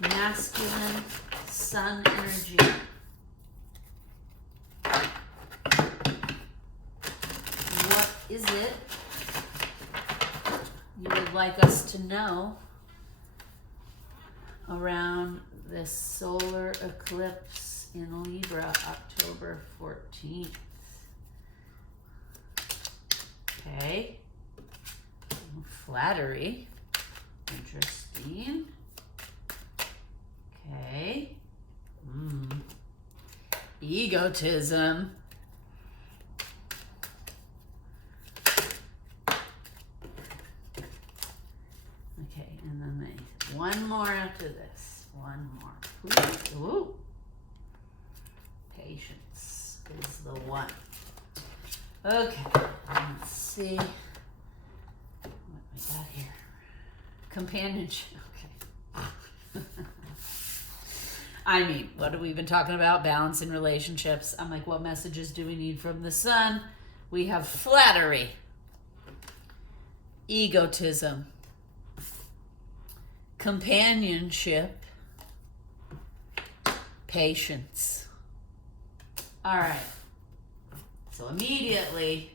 Masculine sun energy. What is it you would like us to know around this solar eclipse in Libra, October 14th? Okay. Flattery. Interesting. Okay. Egotism. Okay, and then one more after this. One more, please. Ooh. Patience is the one. Okay, let's see what we got here. Companionship. Okay. I mean, what have we been talking about? Balance in relationships. I'm like, what messages do we need from the sun? We have flattery, egotism, companionship, patience. All right. So immediately,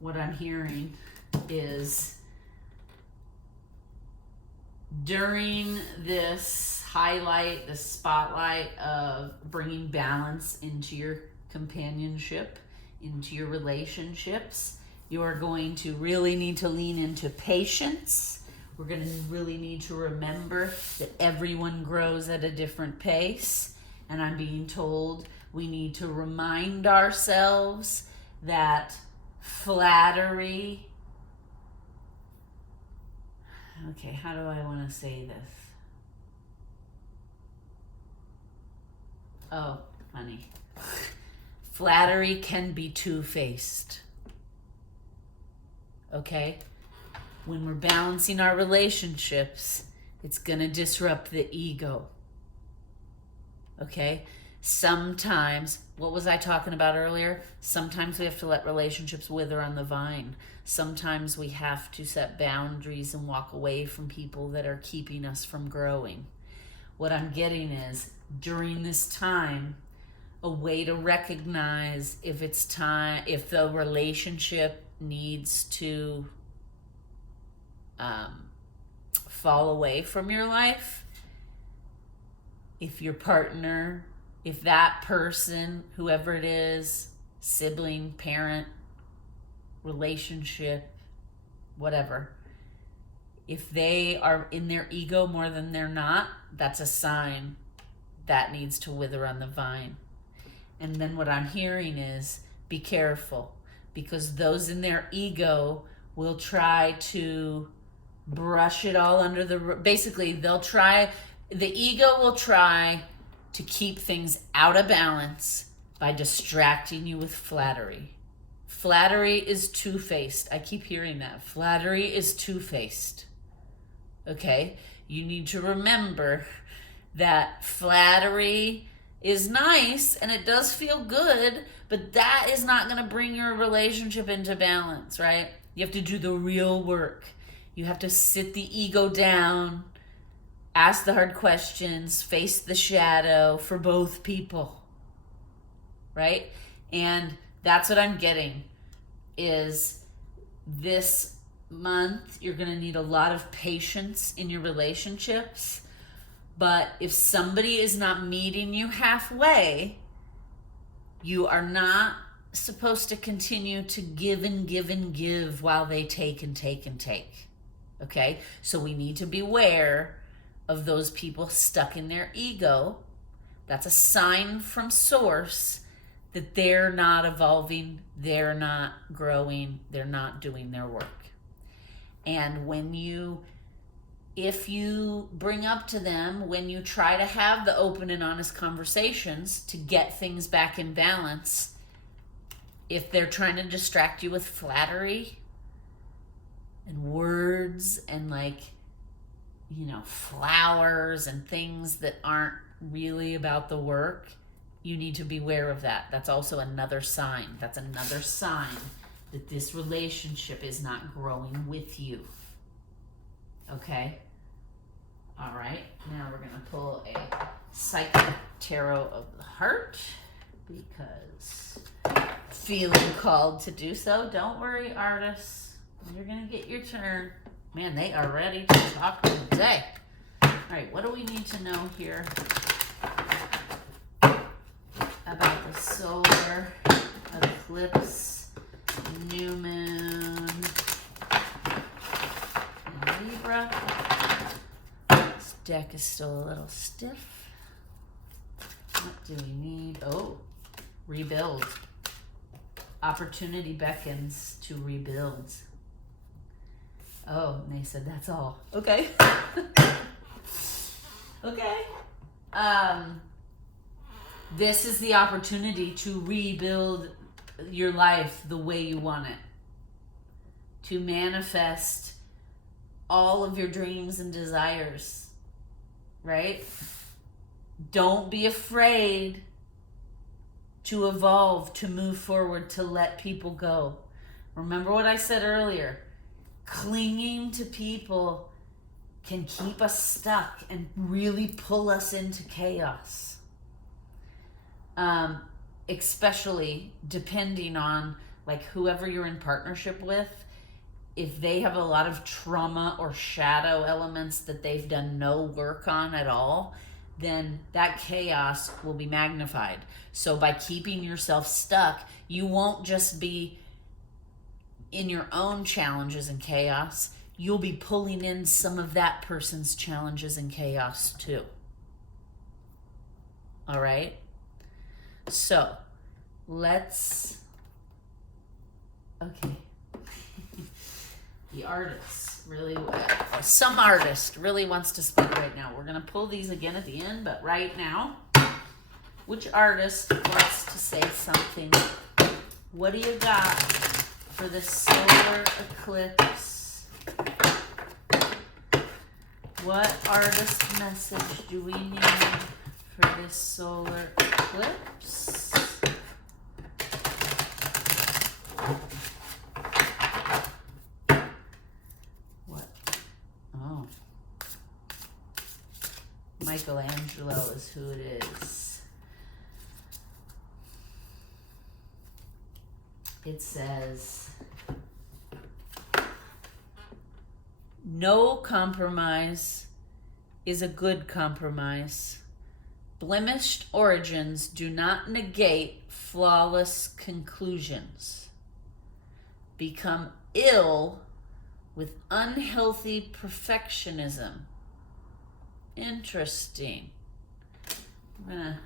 what I'm hearing is during this highlight, the spotlight of bringing balance into your companionship, into your relationships, you are going to really need to lean into patience. We're going to really need to remember that everyone grows at a different pace. And I'm being told we need to remind ourselves that flattery. Okay, how do I want to say this? Oh, honey. Flattery can be two-faced. Okay? When we're balancing our relationships, it's going to disrupt the ego. Okay? Sometimes, what was I talking about earlier? Sometimes we have to let relationships wither on the vine. Sometimes we have to set boundaries and walk away from people that are keeping us from growing. What I'm getting is, during this time, a way to recognize if it's time, if the relationship needs to fall away from your life, if your partner, if that person, whoever it is, sibling, parent, relationship, whatever, if they are in their ego more than they're not, that's a sign that needs to wither on the vine. And then what I'm hearing is, be careful, because those in their ego will try to brush it all under the, basically the ego will try to keep things out of balance by distracting you with flattery. Flattery is two-faced. I keep hearing that. Flattery is two-faced. Okay? You need to remember that flattery is nice and it does feel good, but that is not going to bring your relationship into balance, right? You have to do the real work. You have to sit the ego down, ask the hard questions, face the shadow for both people, right? And that's what I'm getting is this month you're going to need a lot of patience in your relationships. But if somebody is not meeting you halfway, you are not supposed to continue to give and give and give while they take and take and take. Okay? So we need to beware of those people stuck in their ego. That's a sign from source that they're not evolving, they're not growing, they're not doing their work. And if you bring up to them, when you try to have the open and honest conversations to get things back in balance, if they're trying to distract you with flattery and words and flowers and things that aren't really about the work, you need to beware of that. That's also another sign. That's another sign that this relationship is not growing with you. Okay? All right. Now we're going to pull a Psychic Tarot of the Heart because feeling called to do so. Don't worry, artists. You're going to get your turn. Man, they are ready to talk today. All right. What do we need to know here about the solar eclipse, new moon, in Libra? This deck is still a little stiff. What do we need? Oh, rebuild. Opportunity beckons to rebuild. Oh, and they said that's all. Okay. Okay. This is the opportunity to rebuild your life the way you want it, to manifest all of your dreams and desires, right? Don't be afraid to evolve, to move forward, to let people go. Remember what I said earlier. Clinging to people can keep us stuck and really pull us into chaos. Especially depending on like whoever you're in partnership with. If they have a lot of trauma or shadow elements that they've done no work on at all, then that chaos will be magnified. So by keeping yourself stuck, you won't just be in your own challenges and chaos, you'll be pulling in some of that person's challenges and chaos too. All right? So, let's... Okay. The artist really, some artist really wants to speak right now. We're going to pull these again at the end, but right now, which artist wants to say something? What do you got for this solar eclipse? What artist message do we need for this solar eclipse? Michelangelo is who it is. It says, no compromise is a good compromise. Blemished origins do not negate flawless conclusions. Become ill with unhealthy perfectionism. Interesting. I'm gonna,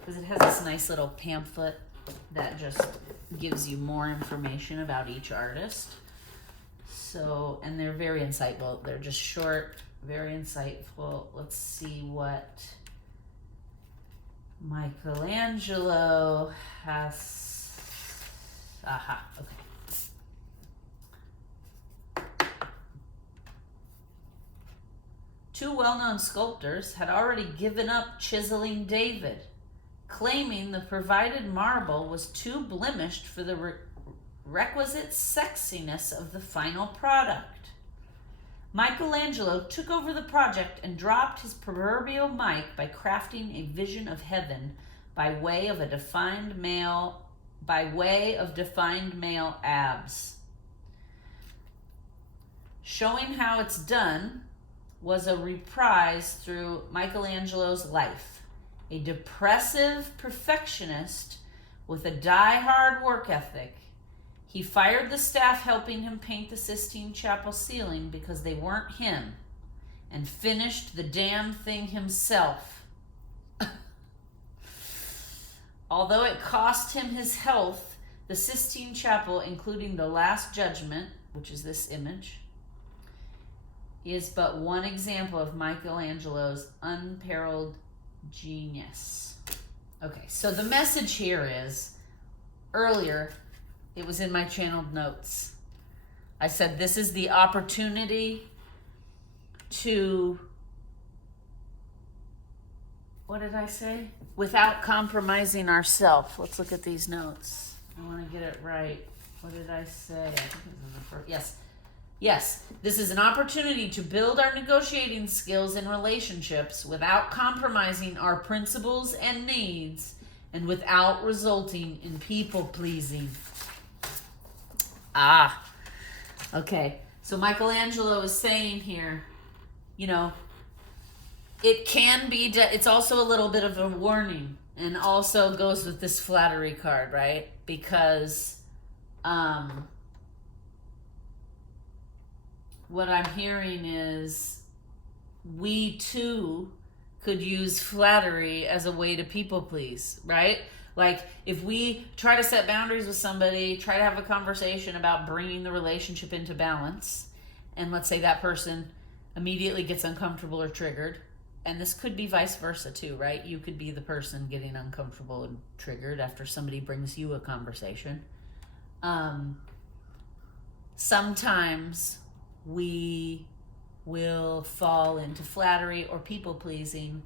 because it has this nice little pamphlet that just gives you more information about each artist. So, and they're very insightful. They're just short, very insightful. Let's see what Michelangelo has. Aha, okay. Two well-known sculptors had already given up chiseling David, claiming the provided marble was too blemished for the requisite sexiness of the final product. Michelangelo took over the project and dropped his proverbial mic by crafting a vision of heaven by way of defined male abs. Showing how it's done was a reprise through Michelangelo's life. A depressive perfectionist with a die-hard work ethic, he fired the staff helping him paint the Sistine Chapel ceiling because they weren't him, and finished the damn thing himself. Although it cost him his health, the Sistine Chapel, including the Last Judgment, which is this image, is but one example of Michelangelo's unparalleled genius. Okay, so the message here is, earlier, it was in my channeled notes. I said this is the opportunity to, what did I say? Without compromising ourselves. Let's look at these notes. I want to get it right. What did I say? I think it was in the first. Yes. Yes, this is an opportunity to build our negotiating skills in relationships without compromising our principles and needs and without resulting in people-pleasing. Okay. So Michelangelo is saying here, you know, it can be, it's also a little bit of a warning, and also goes with this flattery card, right? Because, what I'm hearing is we too could use flattery as a way to people please, right? Like if we try to set boundaries with somebody, try to have a conversation about bringing the relationship into balance, and let's say that person immediately gets uncomfortable or triggered, and this could be vice versa too, right? You could be the person getting uncomfortable and triggered after somebody brings you a conversation. Sometimes we will fall into flattery or people pleasing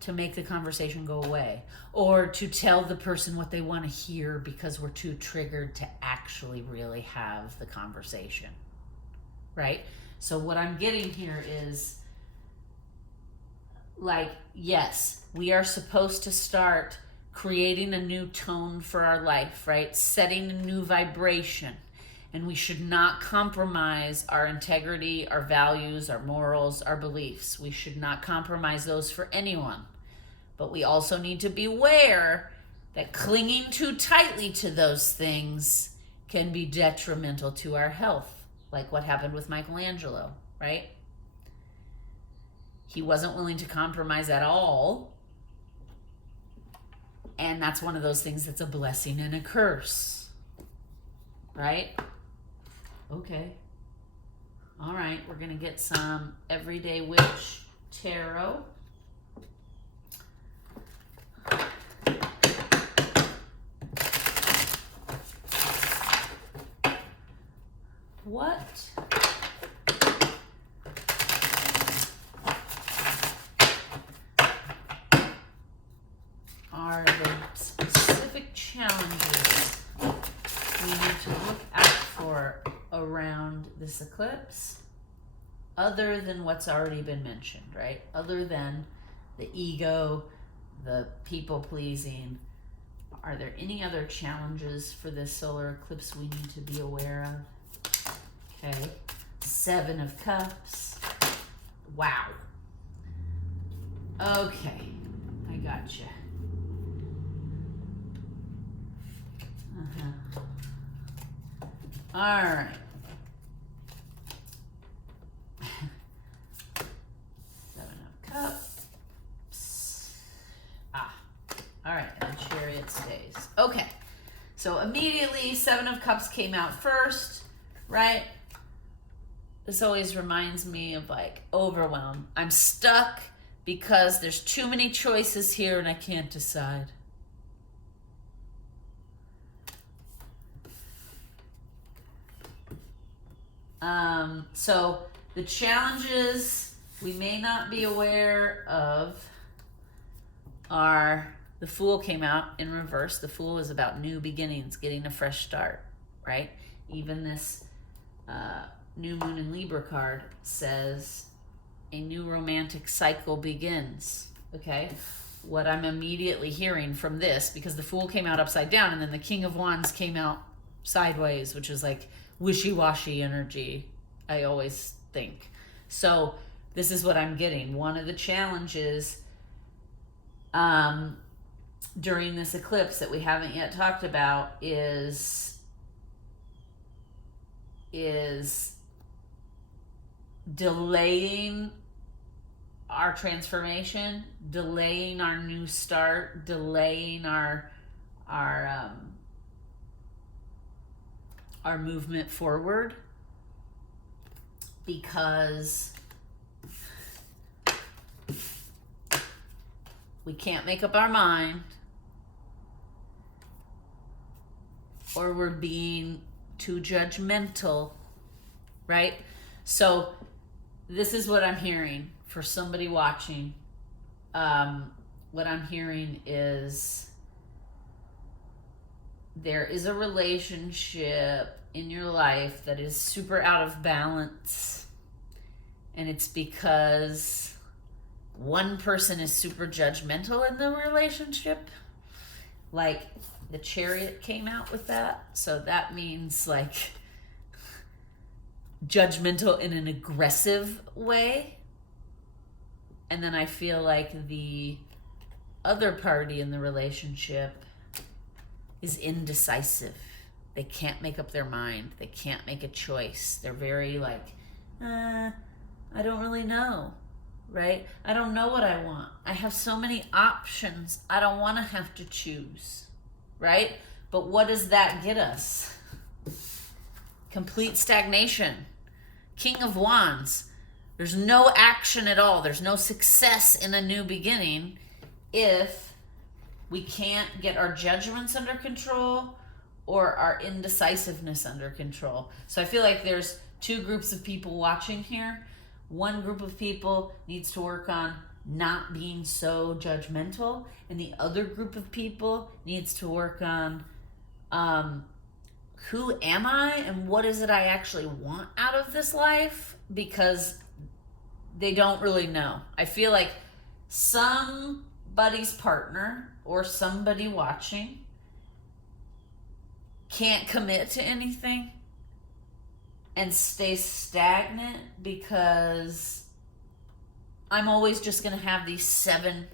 to make the conversation go away, or to tell the person what they want to hear because we're too triggered to actually really have the conversation, right? So what I'm getting here is, like, yes, we are supposed to start creating a new tone for our life, right? Setting a new vibration. And we should not compromise our integrity, our values, our morals, our beliefs. We should not compromise those for anyone. But we also need to be aware that clinging too tightly to those things can be detrimental to our health, like what happened with Michelangelo, right? He wasn't willing to compromise at all. And that's one of those things that's a blessing and a curse, right? Okay. All right, we're going to get some Everyday Witch Tarot. What are the specific challenges we need to look out for around this eclipse, other than what's already been mentioned, right? Other than the ego, the people pleasing, are there any other challenges for this solar eclipse we need to be aware of? Okay, 7 of Cups. Wow. Okay, I gotcha. All right. 7 of Cups. All right, and the Chariot stays. Okay, so immediately 7 of Cups came out first, right? This always reminds me of like overwhelm. I'm stuck because there's too many choices here and I can't decide. So the challenges we may not be aware of are, the Fool came out in reverse. The Fool is about new beginnings, getting a fresh start, right? Even this New Moon in Libra card says a new romantic cycle begins, okay? What I'm immediately hearing from this, because the Fool came out upside down and then the King of Wands came out sideways, which is like wishy-washy energy, I always think. So this is what I'm getting. One of the challenges during this eclipse that we haven't yet talked about is delaying our transformation, delaying our new start, delaying our movement forward, because we can't make up our mind, or we're being too judgmental, right? So this is what I'm hearing for somebody watching. What I'm hearing is there is a relationship in your life that is super out of balance, and it's because one person is super judgmental in the relationship. Like the Chariot came out with that, so that means like judgmental in an aggressive way. And then I feel like the other party in the relationship is indecisive. They can't make up their mind. They can't make a choice. They're very like, I don't really know, right? I don't know what I want. I have so many options. I don't want to have to choose, right? But what does that get us? Complete stagnation. King of Wands. There's no action at all. There's no success in a new beginning if we can't get our judgments under control or our indecisiveness under control. So I feel like there's two groups of people watching here. One group of people needs to work on not being so judgmental, and the other group of people needs to work on who am I and what is it I actually want out of this life, because they don't really know. I feel like somebody's partner or somebody watching can't commit to anything and stay stagnant because I'm always just going to have these 7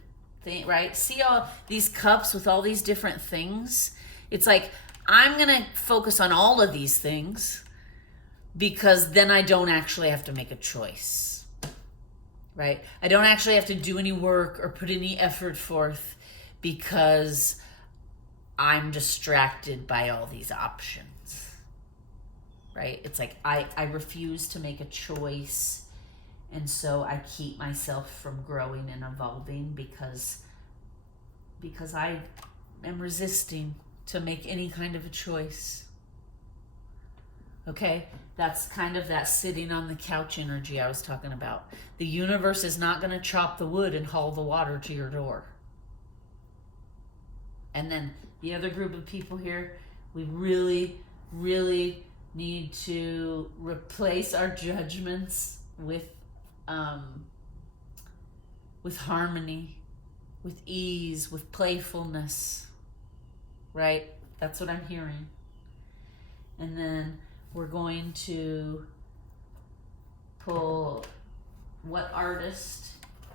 things, right? See all these cups with all these different things? It's like, I'm going to focus on all of these things because then I don't actually have to make a choice, right? I don't actually have to do any work or put any effort forth because I'm distracted by all these options, right? It's like I refuse to make a choice, and so I keep myself from growing and evolving because I am resisting to make any kind of a choice. Okay, that's kind of that sitting on the couch energy I was talking about. The universe is not going to chop the wood and haul the water to your door. And then the other group of people here, we really, really need to replace our judgments with harmony, with ease, with playfulness, right? That's what I'm hearing. And then we're going to pull what artist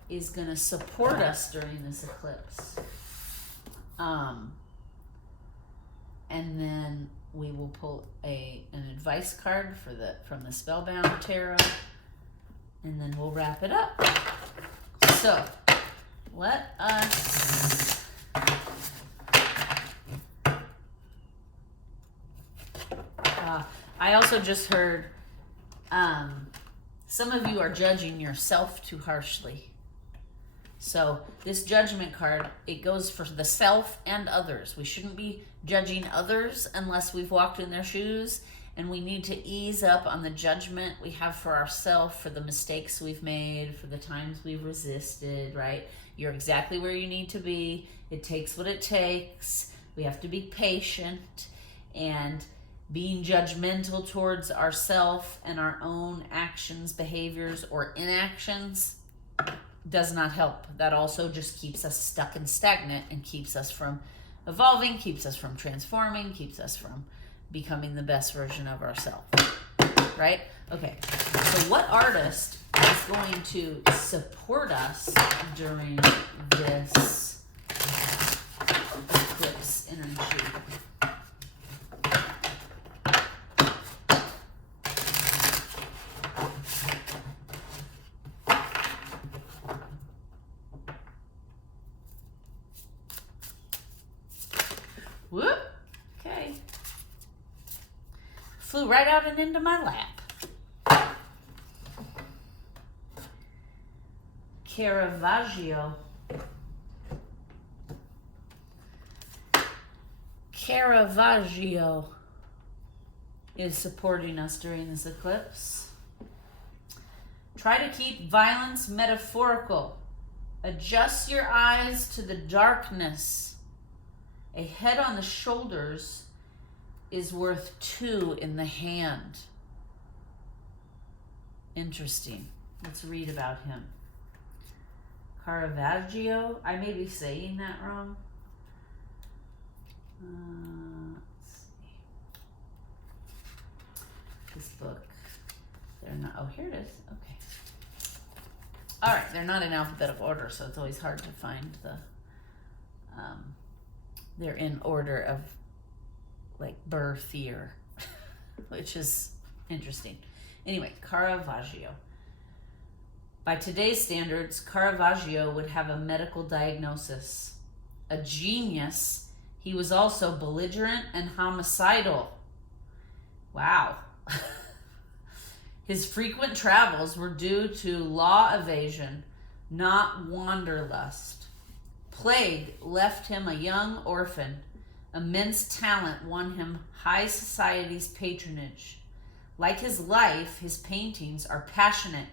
is going to support us during this eclipse. And then we will pull an advice card from the Spellbound Tarot, and then we'll wrap it up. So, let us I also just heard some of you are judging yourself too harshly. So this judgment card, it goes for the self and others. We shouldn't be judging others unless we've walked in their shoes, and we need to ease up on the judgment we have for ourselves, for the mistakes we've made, for the times we've resisted, right? You're exactly where you need to be. It takes what it takes. We have to be patient, and being judgmental towards ourselves and our own actions, behaviors, or inactions does not help. That also just keeps us stuck and stagnant and keeps us from evolving, keeps us from transforming, keeps us from becoming the best version of ourselves, right? Okay, so what artist is going to support us during this eclipse energy? Whoop. Okay. Flew right out and into my lap. Caravaggio. Caravaggio is supporting us during this eclipse. Try to keep violence metaphorical. Adjust your eyes to the darkness. A head on the shoulders is worth 2 in the hand. Interesting. Let's read about him. Caravaggio. I may be saying that wrong. Let's see. This book. They're not. Oh, here it is. Okay. All right. They're not in alphabetical order, so it's always hard to find the. They're in order of like birth year, which is interesting. Anyway, Caravaggio. By today's standards, Caravaggio would have a medical diagnosis. A genius, he was also belligerent and homicidal. Wow. His frequent travels were due to law evasion, not wanderlust. Plague left him a young orphan. Immense talent won him high society's patronage. Like his life, his paintings are passionate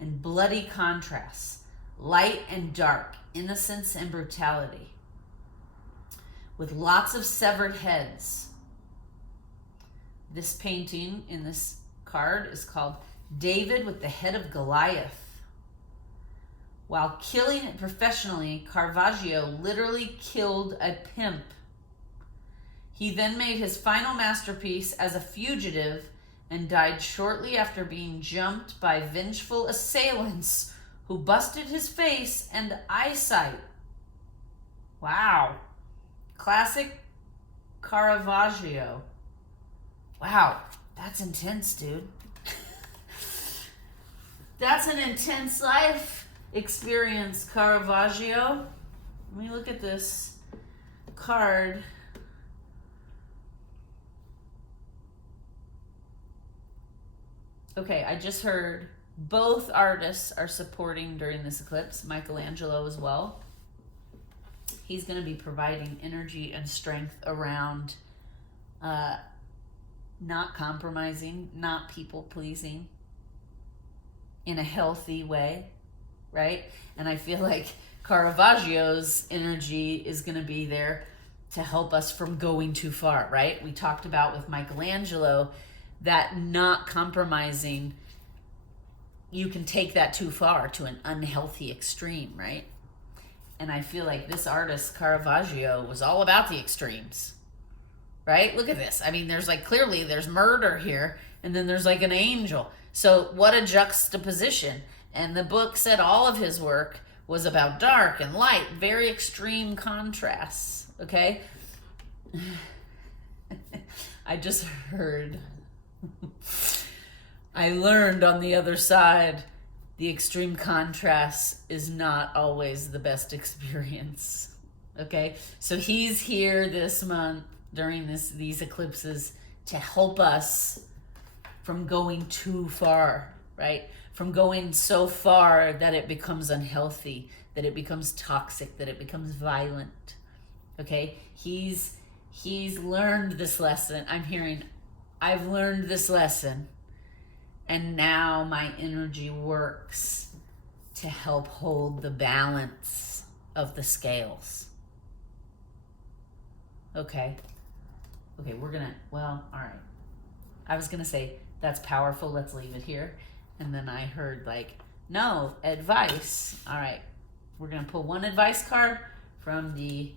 and bloody contrasts, light and dark, innocence and brutality, with lots of severed heads. This painting in this card is called David with the Head of Goliath. While killing it professionally, Caravaggio literally killed a pimp. He then made his final masterpiece as a fugitive and died shortly after being jumped by vengeful assailants who busted his face and eyesight. Wow. Classic Caravaggio. Wow, that's intense, dude. That's an intense life experience, Caravaggio. Let me look at this card. Okay, I just heard both artists are supporting during this eclipse, Michelangelo as well. He's going to be providing energy and strength around not compromising, not people pleasing in a healthy way, right? And I feel like Caravaggio's energy is going to be there to help us from going too far, right? We talked about with Michelangelo that not compromising, you can take that too far to an unhealthy extreme, right? And I feel like this artist, Caravaggio, was all about the extremes, right? Look at this. I mean, there's like, clearly there's murder here, and then there's like an angel. So what a juxtaposition. And the book said all of his work was about dark and light, very extreme contrasts, okay? I just heard, I learned on the other side, the extreme contrast is not always the best experience, okay? So he's here this month during these eclipses to help us from going too far, right? From going so far that it becomes unhealthy, that it becomes toxic, that it becomes violent, okay? He's learned this lesson. I'm hearing, I've learned this lesson, and now my energy works to help hold the balance of the scales. Okay, we're gonna, well, all right. I was gonna say, that's powerful, let's leave it here. And then I heard like, no, advice. All right, we're gonna pull one advice card from the,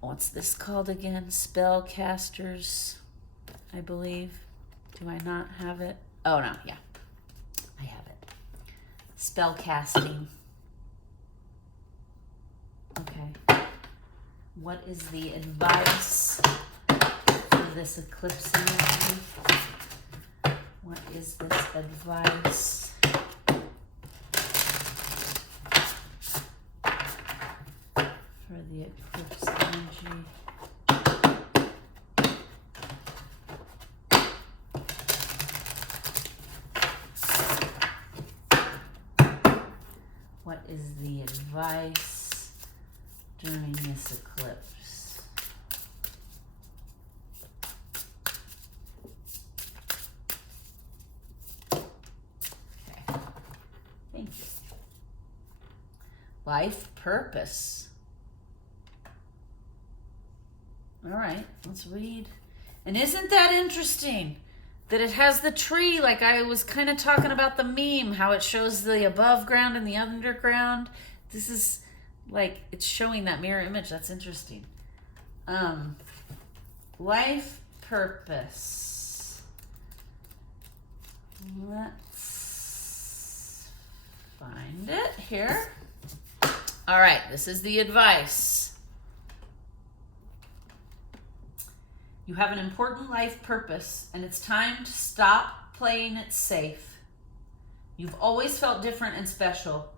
what's this called again? Spellcasters, I believe. Do I not have it? Oh no, yeah, I have it. Spellcasting. Okay. What is the advice for this eclipse energy? What is this advice? For the eclipse energy. What is the advice during this eclipse? Okay, thank you. Life purpose. All right, let's read. And isn't that interesting? That it has the tree, like I was kind of talking about the meme, how it shows the above ground and the underground. This is like, it's showing that mirror image. That's interesting. Life purpose. Let's find it here. All right, this is the advice. You have an important life purpose, and it's time to stop playing it safe. You've always felt different and special,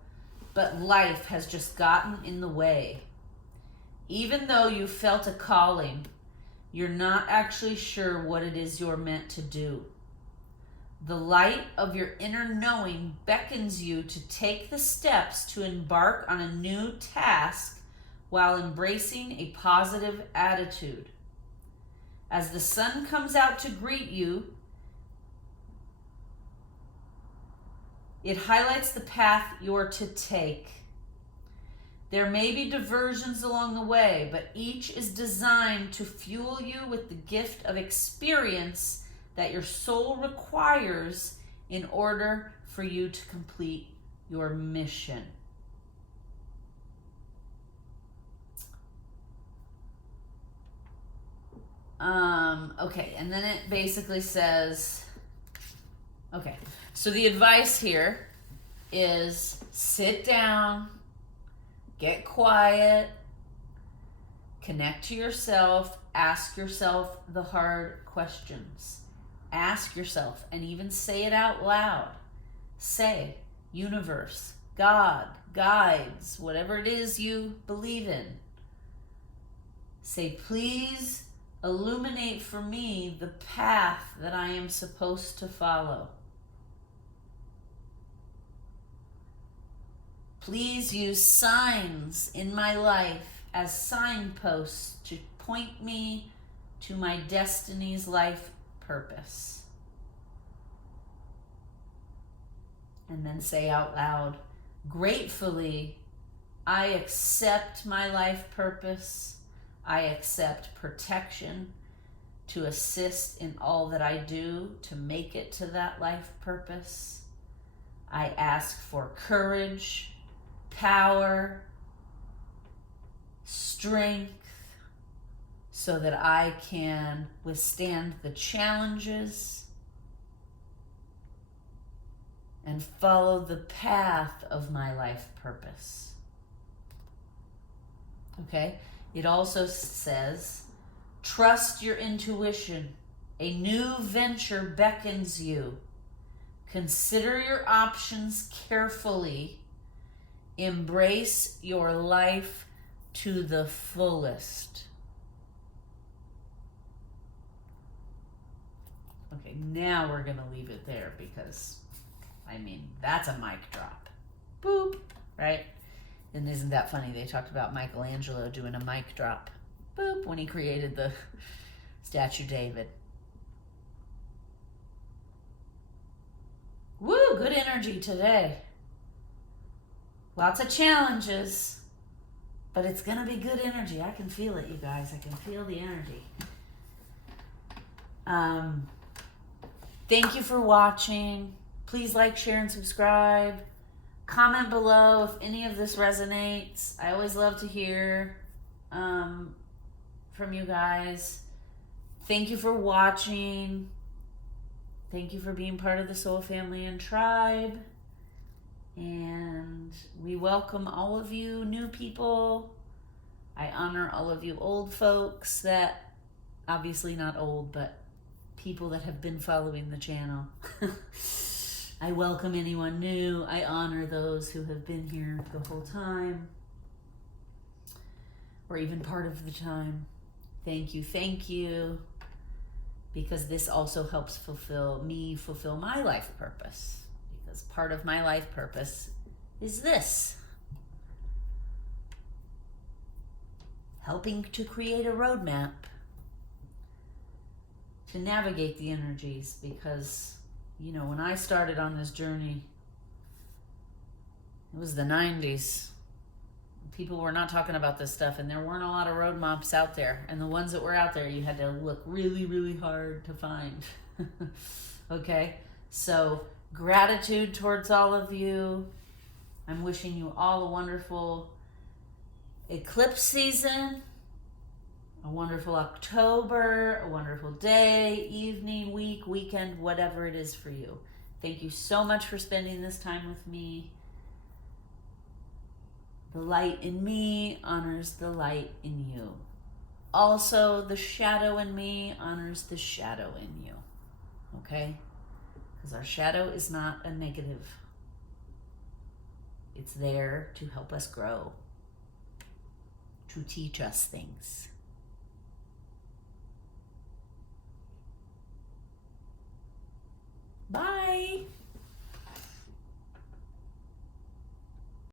but life has just gotten in the way. Even though you felt a calling, you're not actually sure what it is you're meant to do. The light of your inner knowing beckons you to take the steps to embark on a new task while embracing a positive attitude. As the sun comes out to greet you, it highlights the path you're to take. There may be diversions along the way, but each is designed to fuel you with the gift of experience that your soul requires in order for you to complete your mission. Okay, and then it basically says, okay, so the advice here is sit down, get quiet, connect to yourself, ask yourself the hard questions. Ask yourself, and even say it out loud. Say, universe, God, guides, whatever it is you believe in. Say, please illuminate for me the path that I am supposed to follow. Please use signs in my life as signposts to point me to my destiny's life purpose. And then say out loud, gratefully, I accept my life purpose. I accept protection to assist in all that I do to make it to that life purpose. I ask for courage, power, strength, so that I can withstand the challenges and follow the path of my life purpose. Okay? It also says, trust your intuition. A new venture beckons you. Consider your options carefully. Embrace your life to the fullest. Okay, now we're going to leave it there because, I mean, that's a mic drop. Boop, right? And isn't that funny? They talked about Michelangelo doing a mic drop. Boop, when he created the statue David. Woo, good energy today. Lots of challenges, but it's going to be good energy. I can feel it, you guys. I can feel the energy. Thank you for watching. Please like, share, and subscribe. Comment below if any of this resonates. I always love to hear from you guys. Thank you for watching. Thank you for being part of the Soul Family and Tribe. And we welcome all of you new people. I honor all of you old folks that, obviously not old, but people that have been following the channel. I welcome anyone new. I honor those who have been here the whole time, or even part of the time. Thank you, because this also helps fulfill my life purpose, because part of my life purpose is this: helping to create a roadmap to navigate the energies, because you know, when I started on this journey, it was the 90s. People were not talking about this stuff, and there weren't a lot of road maps out there. And the ones that were out there, you had to look really, really hard to find. Okay? So, gratitude towards all of you. I'm wishing you all a wonderful eclipse season, a wonderful October, a wonderful day, evening, week, weekend, whatever it is for you. Thank you so much for spending this time with me. The light in me honors the light in you. Also, the shadow in me honors the shadow in you. Okay? Because our shadow is not a negative. It's there to help us grow, to teach us things.